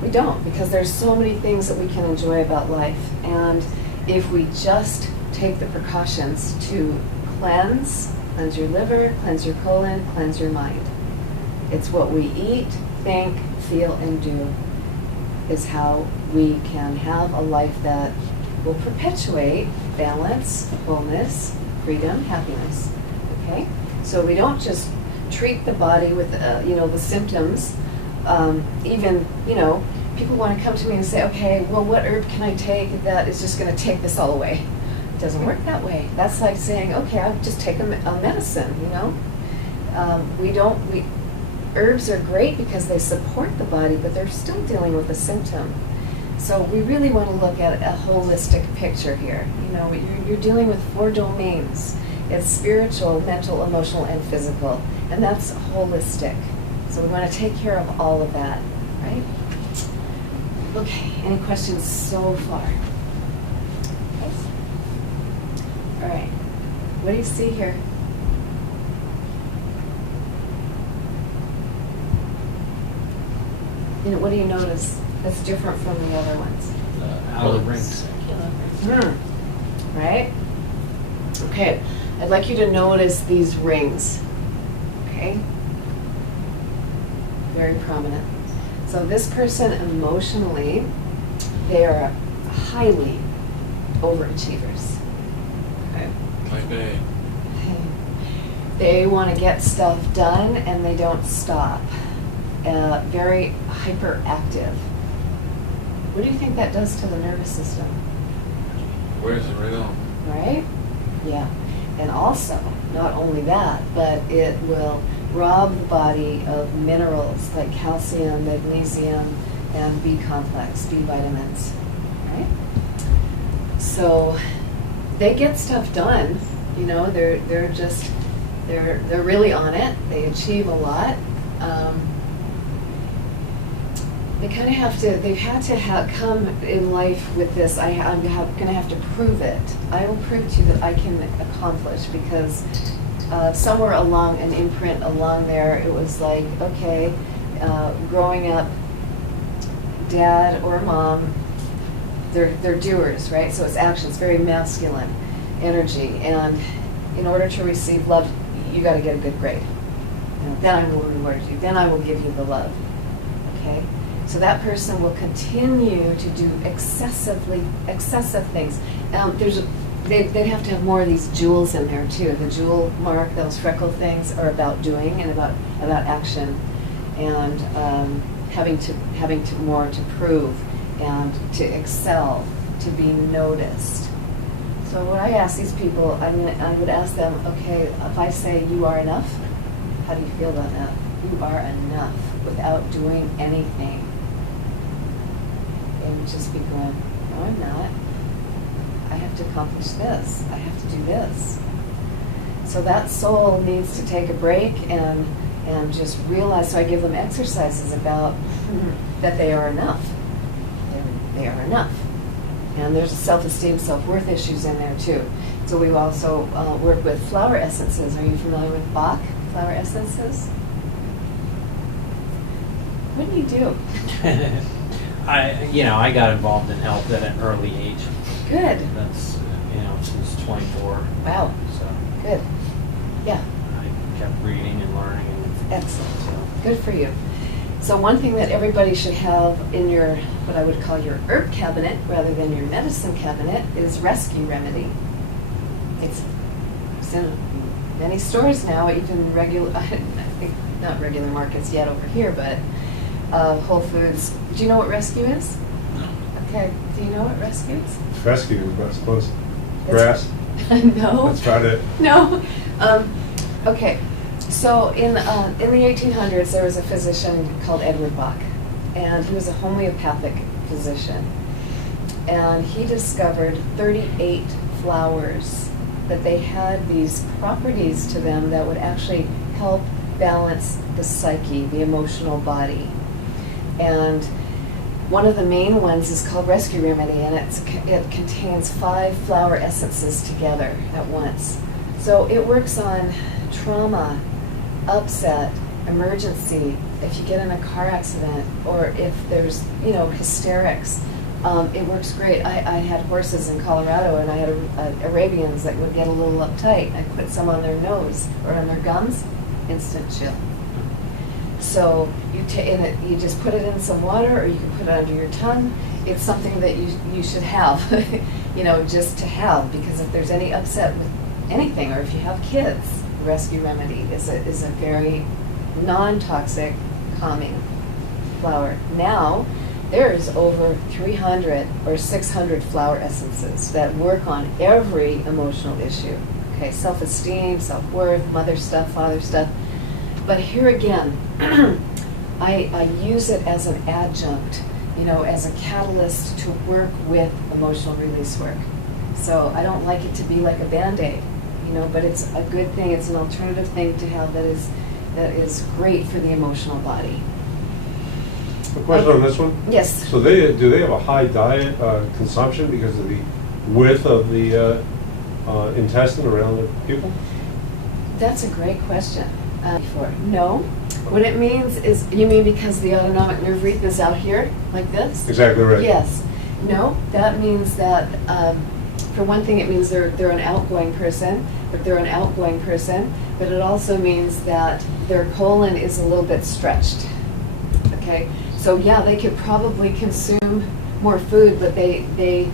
we don't, because there's so many things that we can enjoy about life. And if we just take the precautions to cleanse your liver, cleanse your colon, cleanse your mind. It's what we eat, think, feel, and do is how we can have a life that will perpetuate balance, wholeness, freedom, happiness. Okay? So we don't just treat the body with, you know, the symptoms. Even, you know, people want to come to me and say, okay, well, what herb can I take that is just going to take this all away? It doesn't work that way. That's like saying, okay, I'll just take a medicine, you know? Herbs are great because they support the body, but they're still dealing with a symptom. So we really want to look at a holistic picture here. You know, you're dealing with 4 domains. It's spiritual, mental, emotional, and physical. And that's holistic. So we want to take care of all of that, right? Okay, any questions so far? Okay. All right, what do you see here? You know, what do you notice that's different from the other ones? Outer rings. Right? Okay, I'd like you to notice these rings, okay? Very prominent. So this person emotionally, they are highly overachievers. Okay. Type A. They want to get stuff done and they don't stop. Very hyperactive. What do you think that does to the nervous system? Where's it right on? Right? Yeah. And also, not only that, but it will rob the body of minerals like calcium, magnesium, and B complex, B vitamins. Right? So they get stuff done. You know, they're really on it. They achieve a lot. They kind of have to, they've had to come in life with this, I'm going to have to prove it. I will prove to you that I can accomplish, because somewhere along an imprint along there, it was like, okay, growing up, dad or mom, they're doers, right? So it's action, it's very masculine. energy. And in order to receive love, you got to get a good grade. Then I will reward you. Then I will give you the love. Okay? So that person will continue to do excessive things. They'd have to have more of these jewels in there too. The jewel mark, those freckle things, are about doing and about action, and having to more to prove and to excel, to be noticed. So when I ask these people, I would ask them, okay, if I say you are enough, how do you feel about that? You are enough without doing anything. And just be going, no, I'm not. I have to accomplish this. I have to do this. So that soul needs to take a break and just realize. So I give them exercises about that they are enough. They are enough. And there's self-esteem, self-worth issues in there too. So we also work with flower essences. Are you familiar with Bach flower essences? What do you do? I got involved in health at an early age. Good. That's, since 24. Wow. So good. Yeah. I kept reading and learning. Excellent. Good for you. So one thing that everybody should have in your, what I would call your herb cabinet rather than your medicine cabinet, is rescue remedy. It's in many stores now, even regular, I think not regular markets yet over here, but Whole Foods. Do you know what rescue is? No. Okay. Do you know what rescue is? Rescue, I suppose. Grass. No. That's about it. No. Okay. So in the 1800s, there was a physician called Edward Bach, and he was a homeopathic physician. And he discovered 38 flowers that they had these properties to them that would actually help balance the psyche, the emotional body. And one of the main ones is called Rescue Remedy, and it contains 5 flower essences together at once. So it works on trauma, upset, emergency, if you get in a car accident, or if there's, hysterics. It works great. I had horses in Colorado, and I had Arabians that would get a little uptight. I put some on their nose or on their gums, instant chill. So you just put it in some water, or you can put it under your tongue. It's something that you should have, just to have, because if there's any upset with anything, or if you have kids, Rescue Remedy is a very non-toxic, calming flower. Now, there's over 300 or 600 flower essences that work on every emotional issue. Okay, self-esteem, self-worth, mother stuff, father stuff. But here again, I use it as an adjunct, as a catalyst to work with emotional release work. So I don't like it to be like a Band-Aid, but it's a good thing. It's an alternative thing to have that is great for the emotional body. A question on this one? Yes. So do they have a high diet consumption because of the width of the intestine around the pupil? That's a great question. No. What it means is, you mean because the autonomic nerve wreath is out here, like this? Exactly right. Yes. No, that means that, for one thing, it means they're an outgoing person, but it also means that their colon is a little bit stretched. Okay? So yeah, they could probably consume more food, but they've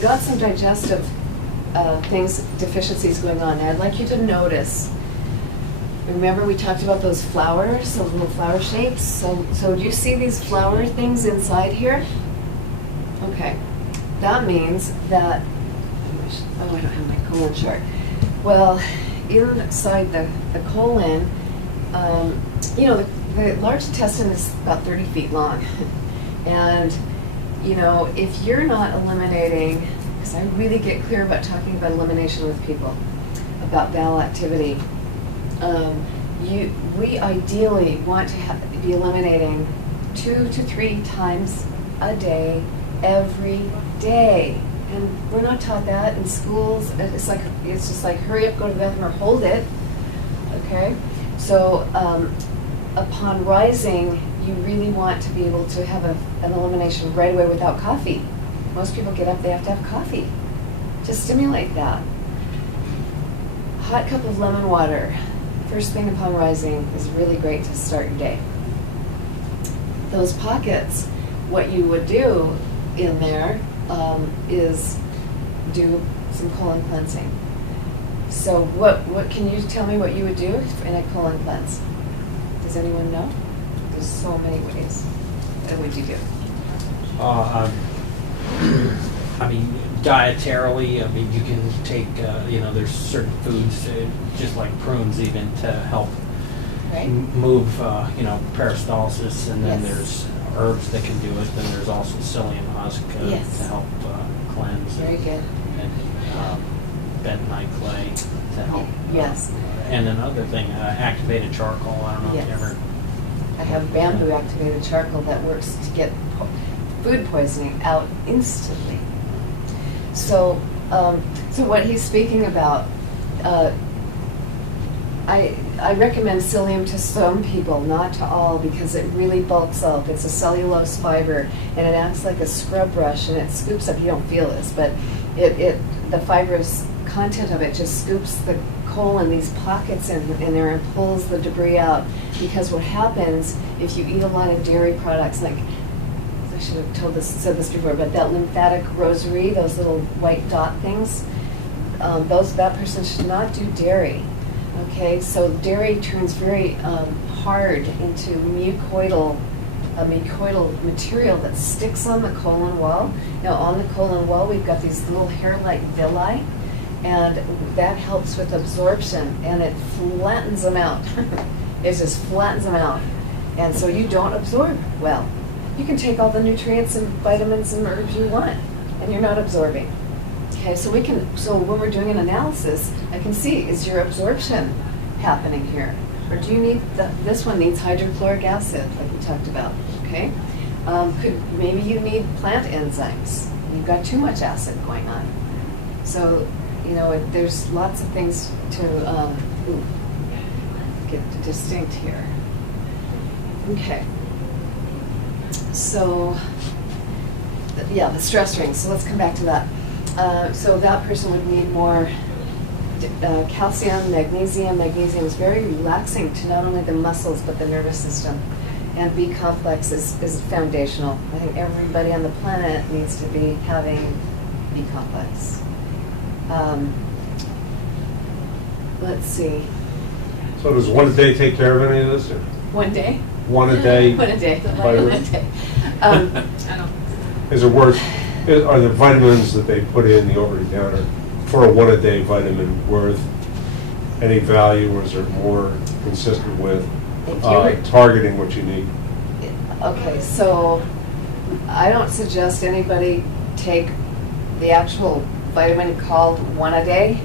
got some digestive deficiencies going on there. I'd like you to notice. Remember we talked about those flowers, those little flower shapes? So do you see these flower things inside here? Okay. That means that, I don't have my colon chart. Well, inside the colon, the large intestine is about 30 feet long. And, if you're not eliminating, because I really get clear about talking about elimination with people, about bowel activity, we ideally want to be eliminating 2 to 3 times a day, every day. And we're not taught that in schools. It's just like hurry up, go to the bathroom, or hold it. Okay? So upon rising, you really want to be able to have an elimination right away without coffee. Most people get up, they have to have coffee to stimulate that. Hot cup of lemon water, first thing upon rising, is really great to start your day. Those pockets, what you would do in there is do some colon cleansing. So what can you tell me what you would do in a colon cleanse? Does anyone know? There's so many ways. What would you do? I mean, dietarily, I mean, you can take, there's certain foods, just like prunes even, to help Right? move, peristalsis, and then Yes. there's herbs that can do it, then there's also psyllium husk Yes. to help cleanse. Very good. And bentonite clay to help. Yes. And another thing, activated charcoal, I don't know if you Yes. ever. I have bamboo activated charcoal that works to get food poisoning out instantly. So, so what he's speaking about, I recommend psyllium to some people, not to all, because it really bulks up. It's a cellulose fiber, and it acts like a scrub brush, and it scoops up. You don't feel this, but the fibrous content of it just scoops the colon, these pockets in there, and pulls the debris out. Because what happens if you eat a lot of dairy products, like I should have said this before, but that lymphatic rosary, those little white dot things, that person should not do dairy. Okay, so dairy turns very hard into mucoidal material that sticks on the colon wall. Now, on the colon wall, we've got these little hair-like villi, and that helps with absorption, and it flattens them out. It just flattens them out, and so you don't absorb well. You can take all the nutrients and vitamins and herbs you want, and you're not absorbing. Okay, so when we're doing an analysis, I can see, is your absorption happening here? Or do you need, this one needs hydrochloric acid, like we talked about, okay? Maybe you need plant enzymes. You've got too much acid going on. So, there's lots of things to get distinct here. Okay. So, yeah, the stress rings. So let's come back to that. So that person would need more calcium, magnesium. Magnesium is very relaxing to not only the muscles but the nervous system. And B complex is foundational. I think everybody on the planet needs to be having B complex. Let's see. So does one a day take care of any of this? Or? One day? One a day? One a day. Vitamin? One a day. I don't. Is it worth, are the vitamins that they put in the over-the-counter for a one-a-day vitamin worth any value, or is it more consistent with targeting what you need? Okay, so I don't suggest anybody take the actual vitamin called one a day.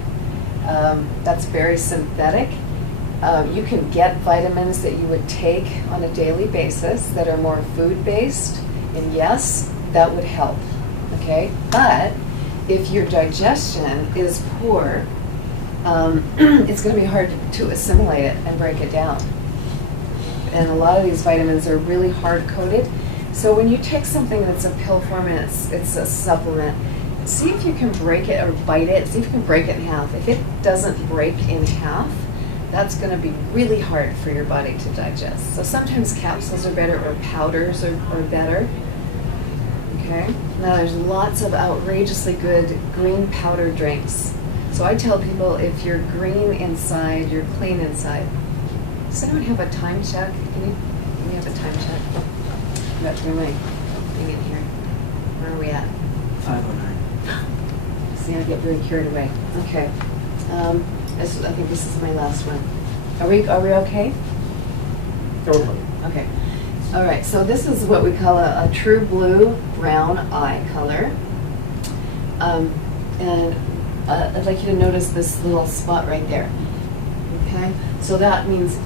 That's very synthetic. You can get vitamins that you would take on a daily basis that are more food-based, and yes, that would help, okay? But if your digestion is poor, it's going to be hard to assimilate it and break it down. And a lot of these vitamins are really hard-coated. So when you take something that's a pill form and it's a supplement, see if you can break it or bite it, see if you can break it in half. If it doesn't break in half, that's going to be really hard for your body to digest. So sometimes capsules are better, or powders are better. Okay? Now there's lots of outrageously good green powder drinks. So I tell people, if you're green inside, you're clean inside. Does anyone have a time check? Can you have a time check? I'm about to bring my thing in here. Where are we at? 509. See, I get very carried away. Okay. I think this is my last one. Are we okay? Okay. All right, so this is what we call a true blue brown eye color. And I'd like you to notice this little spot right there. Okay? So that means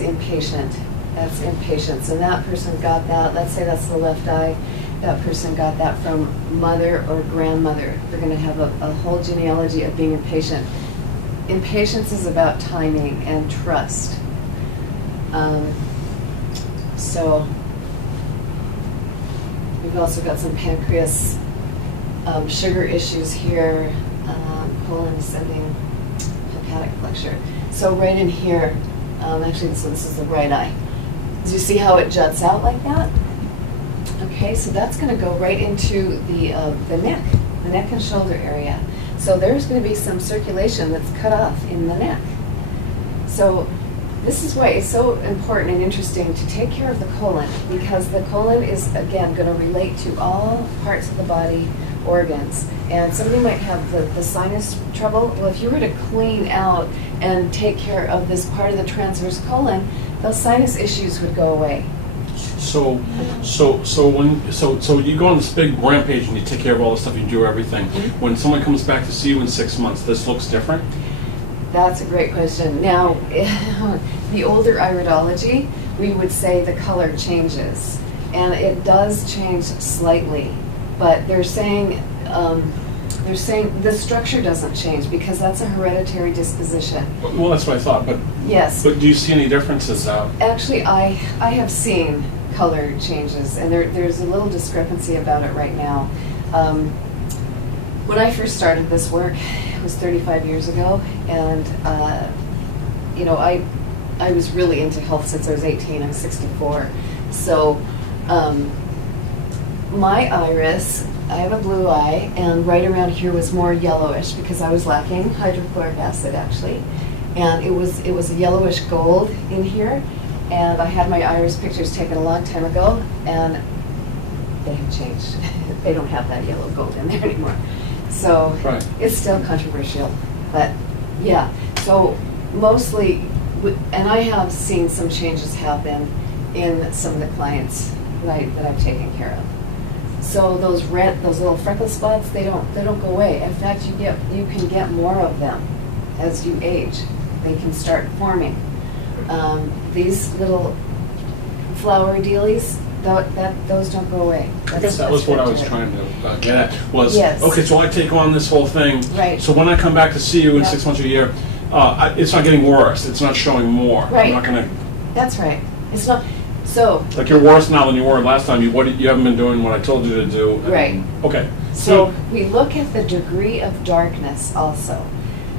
impatient. That's impatience. And that person got that, let's say that's the left eye, that person got that from mother or grandmother. They're going to have a whole genealogy of being impatient. Impatience is about timing and trust. So we've also got some pancreas sugar issues here. colon ascending hepatic flexure. So right in here, actually, so this is the right eye. Do you see how it juts out like that? Okay, so that's going to go right into the neck and shoulder area. So there's going to be some circulation that's cut off in the neck. So this is why it's so important and interesting to take care of the colon, because the colon is, again, going to relate to all parts of the body, organs. And somebody might have the sinus trouble. Well, if you were to clean out and take care of this part of the transverse colon, those sinus issues would go away. So you go on this big rampage and you take care of all the stuff, you do everything. Mm-hmm. When someone comes back to see you in 6 months, this looks different? That's a great question. Now, the older iridology, we would say the color changes, and it does change slightly, but they're saying the structure doesn't change because that's a hereditary disposition. Well, that's what I thought, but yes. But do you see any differences out? Actually, I have seen color changes, and there's a little discrepancy about it right now. When I first started this work, it was 35 years ago, and you know, I was really into health since I was 18. I'm 64, so my iris, I have a blue eye, and right around here was more yellowish because I was lacking hydrochloric acid, actually, and it was a yellowish gold in here. And I had my iris pictures taken a long time ago, and they have changed. They don't have that yellow gold in there anymore. So right. It's still controversial, but yeah. So mostly, and I have seen some changes happen in some of the clients that I've taken care of. So those little freckle spots, they don't go away. In fact, you can get more of them as you age. They can start forming. These little flower dealies, those don't go away. I guess that was what I was trying to get at. Was yes. Okay, so I take on this whole thing. Right. So when I come back to see you in 6 months or a year, it's not getting worse. It's not showing more. Right. I'm not going to. That's right. It's not. So. Like you're worse now than you were last time. You haven't been doing what I told you to do. Right. Okay. So we look at the degree of darkness also.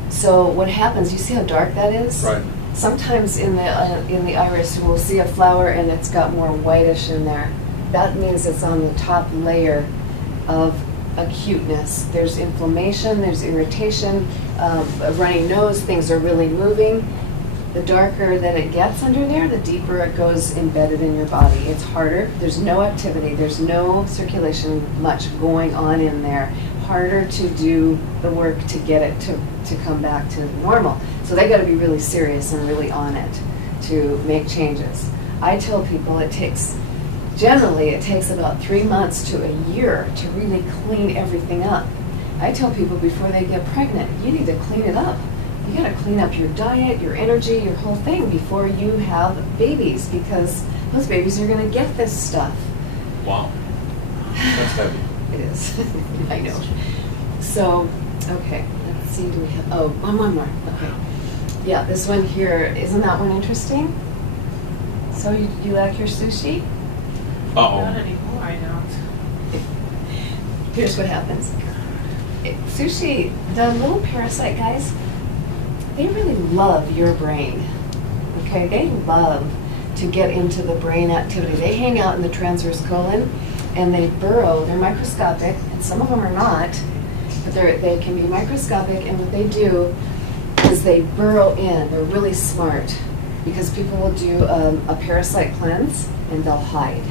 So what happens? You see how dark that is? Right. Sometimes in the iris we'll see a flower and it's got more whitish in there. That means it's on the top layer of acuteness. There's inflammation, there's irritation, a runny nose, things are really moving. The darker that it gets under there, the deeper it goes embedded in your body. It's harder, there's no activity, there's no circulation much going on in there. Harder to do the work to get it to come back to normal. So they got to be really serious and really on it to make changes. I tell people generally it takes about 3 months to a year to really clean everything up. I tell people before they get pregnant, you need to clean it up. You got to clean up your diet, your energy, your whole thing before you have babies, because those babies are going to get this stuff. Wow. That's heavy. It is. I know. So, okay, let's see, do we have, one more, okay. Yeah, this one here, isn't that one interesting? So you like your sushi? Uh-oh. Not anymore, I don't. Here's what happens. Sushi, the little parasite guys, they really love your brain, okay? They love to get into the brain activity. They hang out in the transverse colon, and they burrow. They're microscopic, and some of them are not, but they can be microscopic, and what they do is they burrow in. They're really smart, because people will do a parasite cleanse, and they'll hide.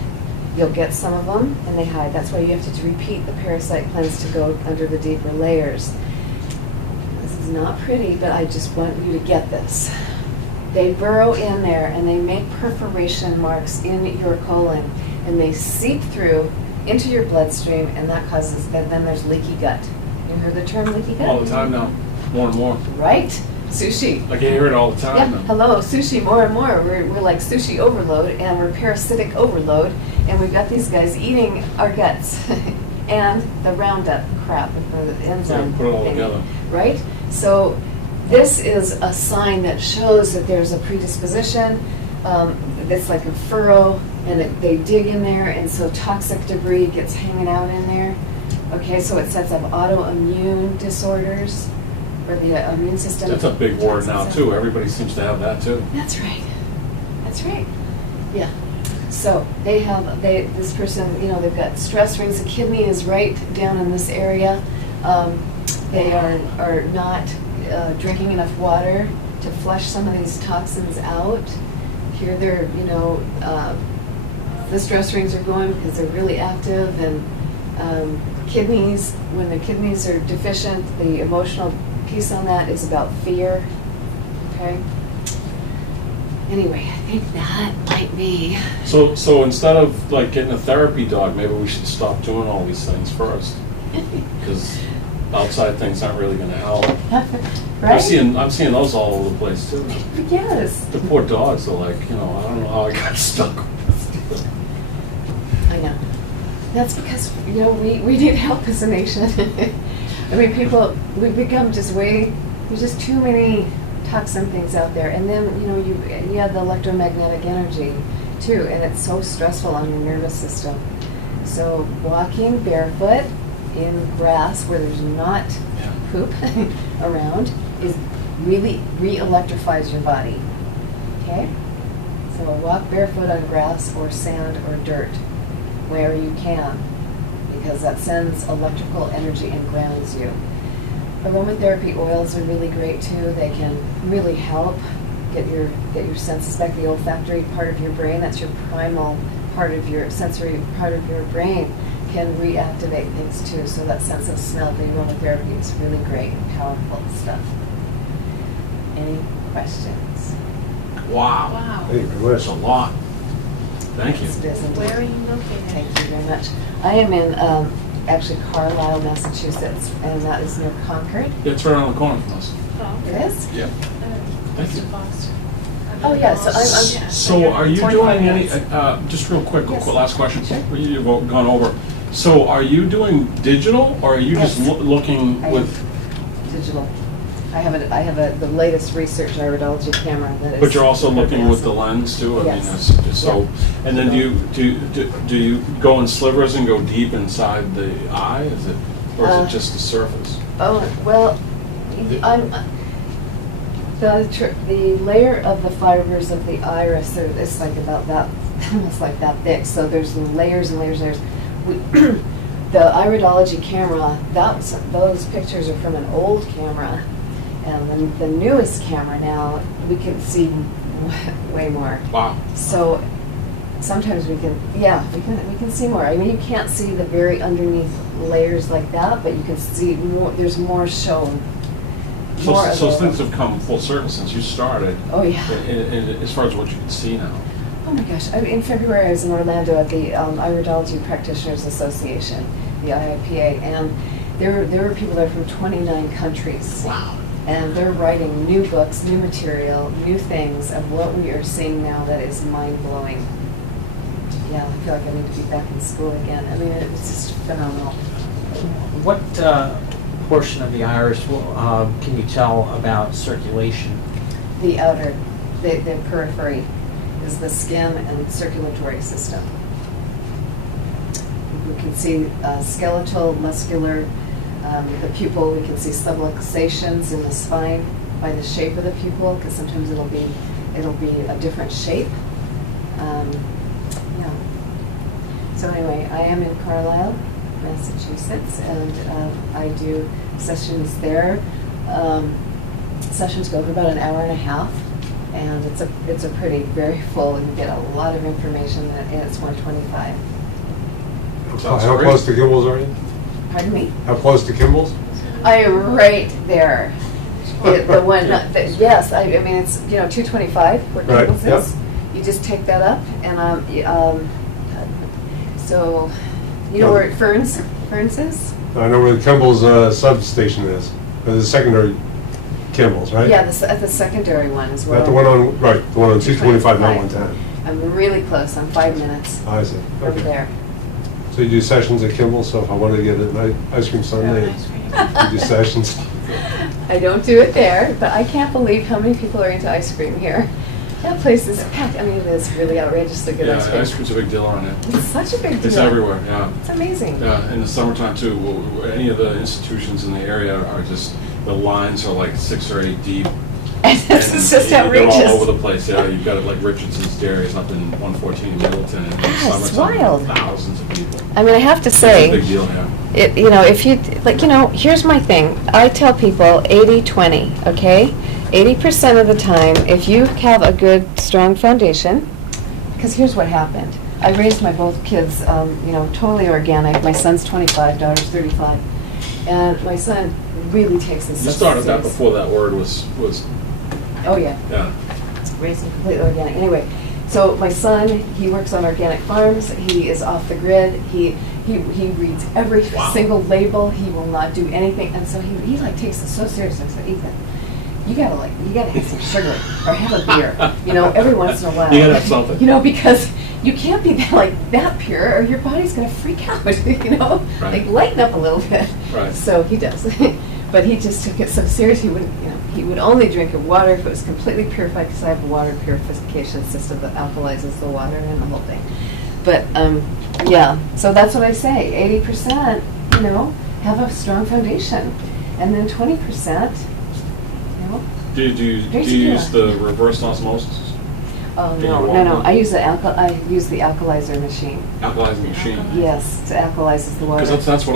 You'll get some of them, and they hide. That's why you have to repeat the parasite cleanse to go under the deeper layers. This is not pretty, but I just want you to get this. They burrow in there, and they make perforation marks in your colon, and they seep through into your bloodstream, and that causes, then there's leaky gut. You heard the term leaky gut? All the time now. More and more. Right. Sushi. I can hear it all the time Yeah, now. hello, sushi more and more. We're like sushi overload, and we're parasitic overload, and we've got these guys eating our guts and the Roundup crap with the enzyme. Yeah, put it all thingy, together. Right? So this is a sign that shows that there's a predisposition. It's like a furrow, and they dig in there, and so toxic debris gets hanging out in there. Okay, so it sets up autoimmune disorders. where the immune system. That's a big word toxins now out. too. Everybody seems to have that too. That's right. That's right. Yeah. So this person, they've got stress rings. The kidney is right down in this area. They are not drinking enough water to flush some of these toxins out. Here they're, the stress rings are going because they're really active, and kidneys, when the kidneys are deficient, the emotional piece on that is about fear. Okay? Anyway, I think that might be. So instead of like getting a therapy dog, maybe we should stop doing all these things first, because outside things aren't really going to help. Right? I'm seeing those all over the place too. Yes. The poor dogs are like, I don't know how I got stuck with this deal. I know. That's because, we need help as a nation. I mean, we've become there's just too many toxin things out there. And then, you have the electromagnetic energy too, and it's so stressful on your nervous system. So walking barefoot in grass where there's not poop around is really re-electrifies your body. Okay? So walk barefoot on grass or sand or dirt where you can, because that sends electrical energy and grounds you. Aromatherapy oils are really great too. They can really help get your senses back. The olfactory part of your brain, that's your primal part of your sensory part of your brain, can reactivate things too. So that sense of smell, the aromatherapy is really great and powerful stuff. Any questions? Wow. Wow. Thank you very That's a much. lot. Thank you. It's busy. Where are you located? Thank you very much. I am in actually Carlisle, Massachusetts, and that is near Concord. Yeah, it's right around the corner from us. Oh, It is? Yeah. Thank you. Boston. Oh, yeah, so I'm- Yeah, So are you 45 doing any, minutes. just real quick, Yes. last question. Sure. You've gone over. So are you doing digital, or are you just Yes. looking I am. with, Digital. I have the latest research iridology camera that is. but you're also looking with the lens too? I mean, Yes. that's, so, and then do you go in slivers and go deep inside the eye? Is it, or is it just the surface? Oh, well, the layer of the fibers of the iris, it's like about that, almost like that thick. So there's layers and layers and layers. The iridology camera, those pictures are from an old camera, and the newest camera now, we can see way more. Wow. So sometimes we can see more. I mean, you can't see the very underneath layers like that, but you can see more. There's more shown. More So available. things have come full circle since you started, Oh yeah. as far as what you can see now. Oh my gosh! In February, I was in Orlando at the Iridology Practitioners Association, the IIPA, and there were people there from 29 countries. Wow. And they're writing new books, new material, new things of what we are seeing now that is mind-blowing. Yeah, I feel like I need to be back in school again. I mean, it's just phenomenal. What portion of the iris can you tell about circulation? The outer, the periphery, is the skin and circulatory system. We can see skeletal, muscular, the pupil. We can see subluxations in the spine by the shape of the pupil, because sometimes it'll be a different shape. Yeah. So anyway, I am in Carlisle, Massachusetts, and I do sessions there. Sessions go for about an hour and a half, and it's a very full, and you get a lot of information, and it's $125. How close to Kimball's are you? Pardon me? How close to Kimball's? I am right there. The one, yes, I mean, it's, 225 where Right, Kimball's yep. is. You just take that up, and so, you know where Ferns is? I know where the Kimball's substation is. There's a secondary Kimball's, right? Yeah, at the secondary one is where. Not the one on, right, the one on 225, not 110. I'm really close, I'm 5 minutes I see. over Okay. there. So you do sessions at Kimball's, so if I wanted to get an ice cream sundae, Ice cream. you do sessions. I don't do it there, but I can't believe how many people are into ice cream here. That place is packed. I mean, it is really outrageously good Yeah, ice cream. ice cream's a big deal on it. It's such a big deal. It's everywhere, yeah. It's amazing. Yeah, in the summertime too, any of the institutions in the area are just the lines are like 6 or 8 deep. And it's just outrageous. They're all over the place. Yeah, you've got it like Richardson's Dairies up in 114 Middleton, and in the It's summertime, wild. thousands of people. I mean, I have to say, It's a big deal, yeah. if you, here's my thing. I tell people 80-20, okay? 80% of the time, if you have a good, strong foundation, because here's what happened. I raised my both kids, totally organic. My son's 25, daughter's 35. And my son really takes this You stuff started that serious. before that word was Oh, yeah. yeah. Raising completely organic. Anyway, so my son, he works on organic farms. He is off the grid. He reads every Wow. single label. He will not do anything. And so he like takes it so seriously. I said, Ethan, you gotta have some sugar or have a beer, every once in a while. You gotta have something. Because you can't be that pure or your body's gonna freak out, Right. Like lighten up a little bit. Right. So he does. But he just took it so serious. He wouldn't, he would only drink water if it was completely purified, because I have a water purification system that alkalizes the water and the whole thing. But yeah, so that's what I say. 80%, have a strong foundation, and then 20%, Do you Great use tequila. the reverse osmosis? Oh Do you no. want I use the alkalizer machine. Alkalizing machine? Yes, it alkalizes the water. Because that's what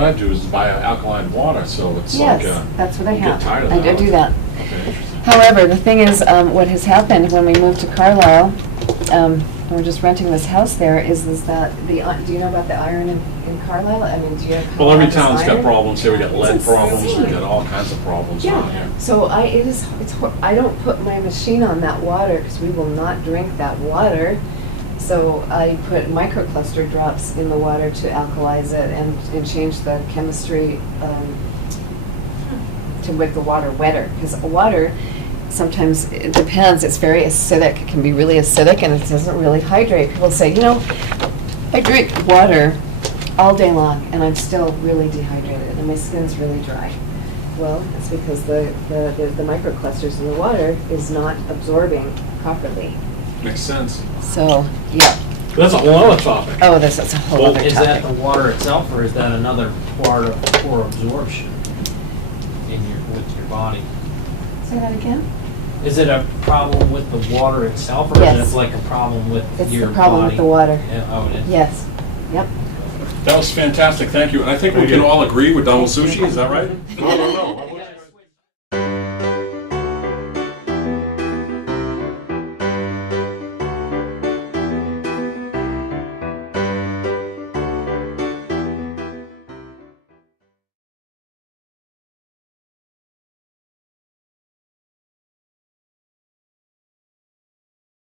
I do is buy alkaline water, so it's Yes, like that's what I you have. get tired of I that. do that. Okay, interesting. However, the thing is, what has happened when we moved to Carlisle, we're just renting this house there, is that do you know about the iron in Carlisle? I mean, do you have? Well, every Carlisle's town's got iron? problems here. We got lead It's problems. We insane. got all kinds of problems around Yeah, here. so I don't put my machine on that water because we will not drink that water. So I put microcluster drops in the water to alkalize it and change the chemistry to make the water wetter. Because water, sometimes it depends. It's very acidic. It can be really acidic and it doesn't really hydrate. People say, I drink water all day long and I'm still really dehydrated and my skin's really dry. Well, it's because the microclusters in the water is not absorbing properly. Makes sense. So, yeah. That's a whole other topic. Oh, that's a whole Well, other Is topic. that the water itself, or is that another part of poor absorption with your body? Say that again? Is it a problem with the water itself, or Yes. is it like a problem with It's your the problem body? with the water. Yeah, oh, it is? Yes. Yep. That was fantastic. Thank you. And I think we Thank can you. all agree we're done with sushi. Is that right?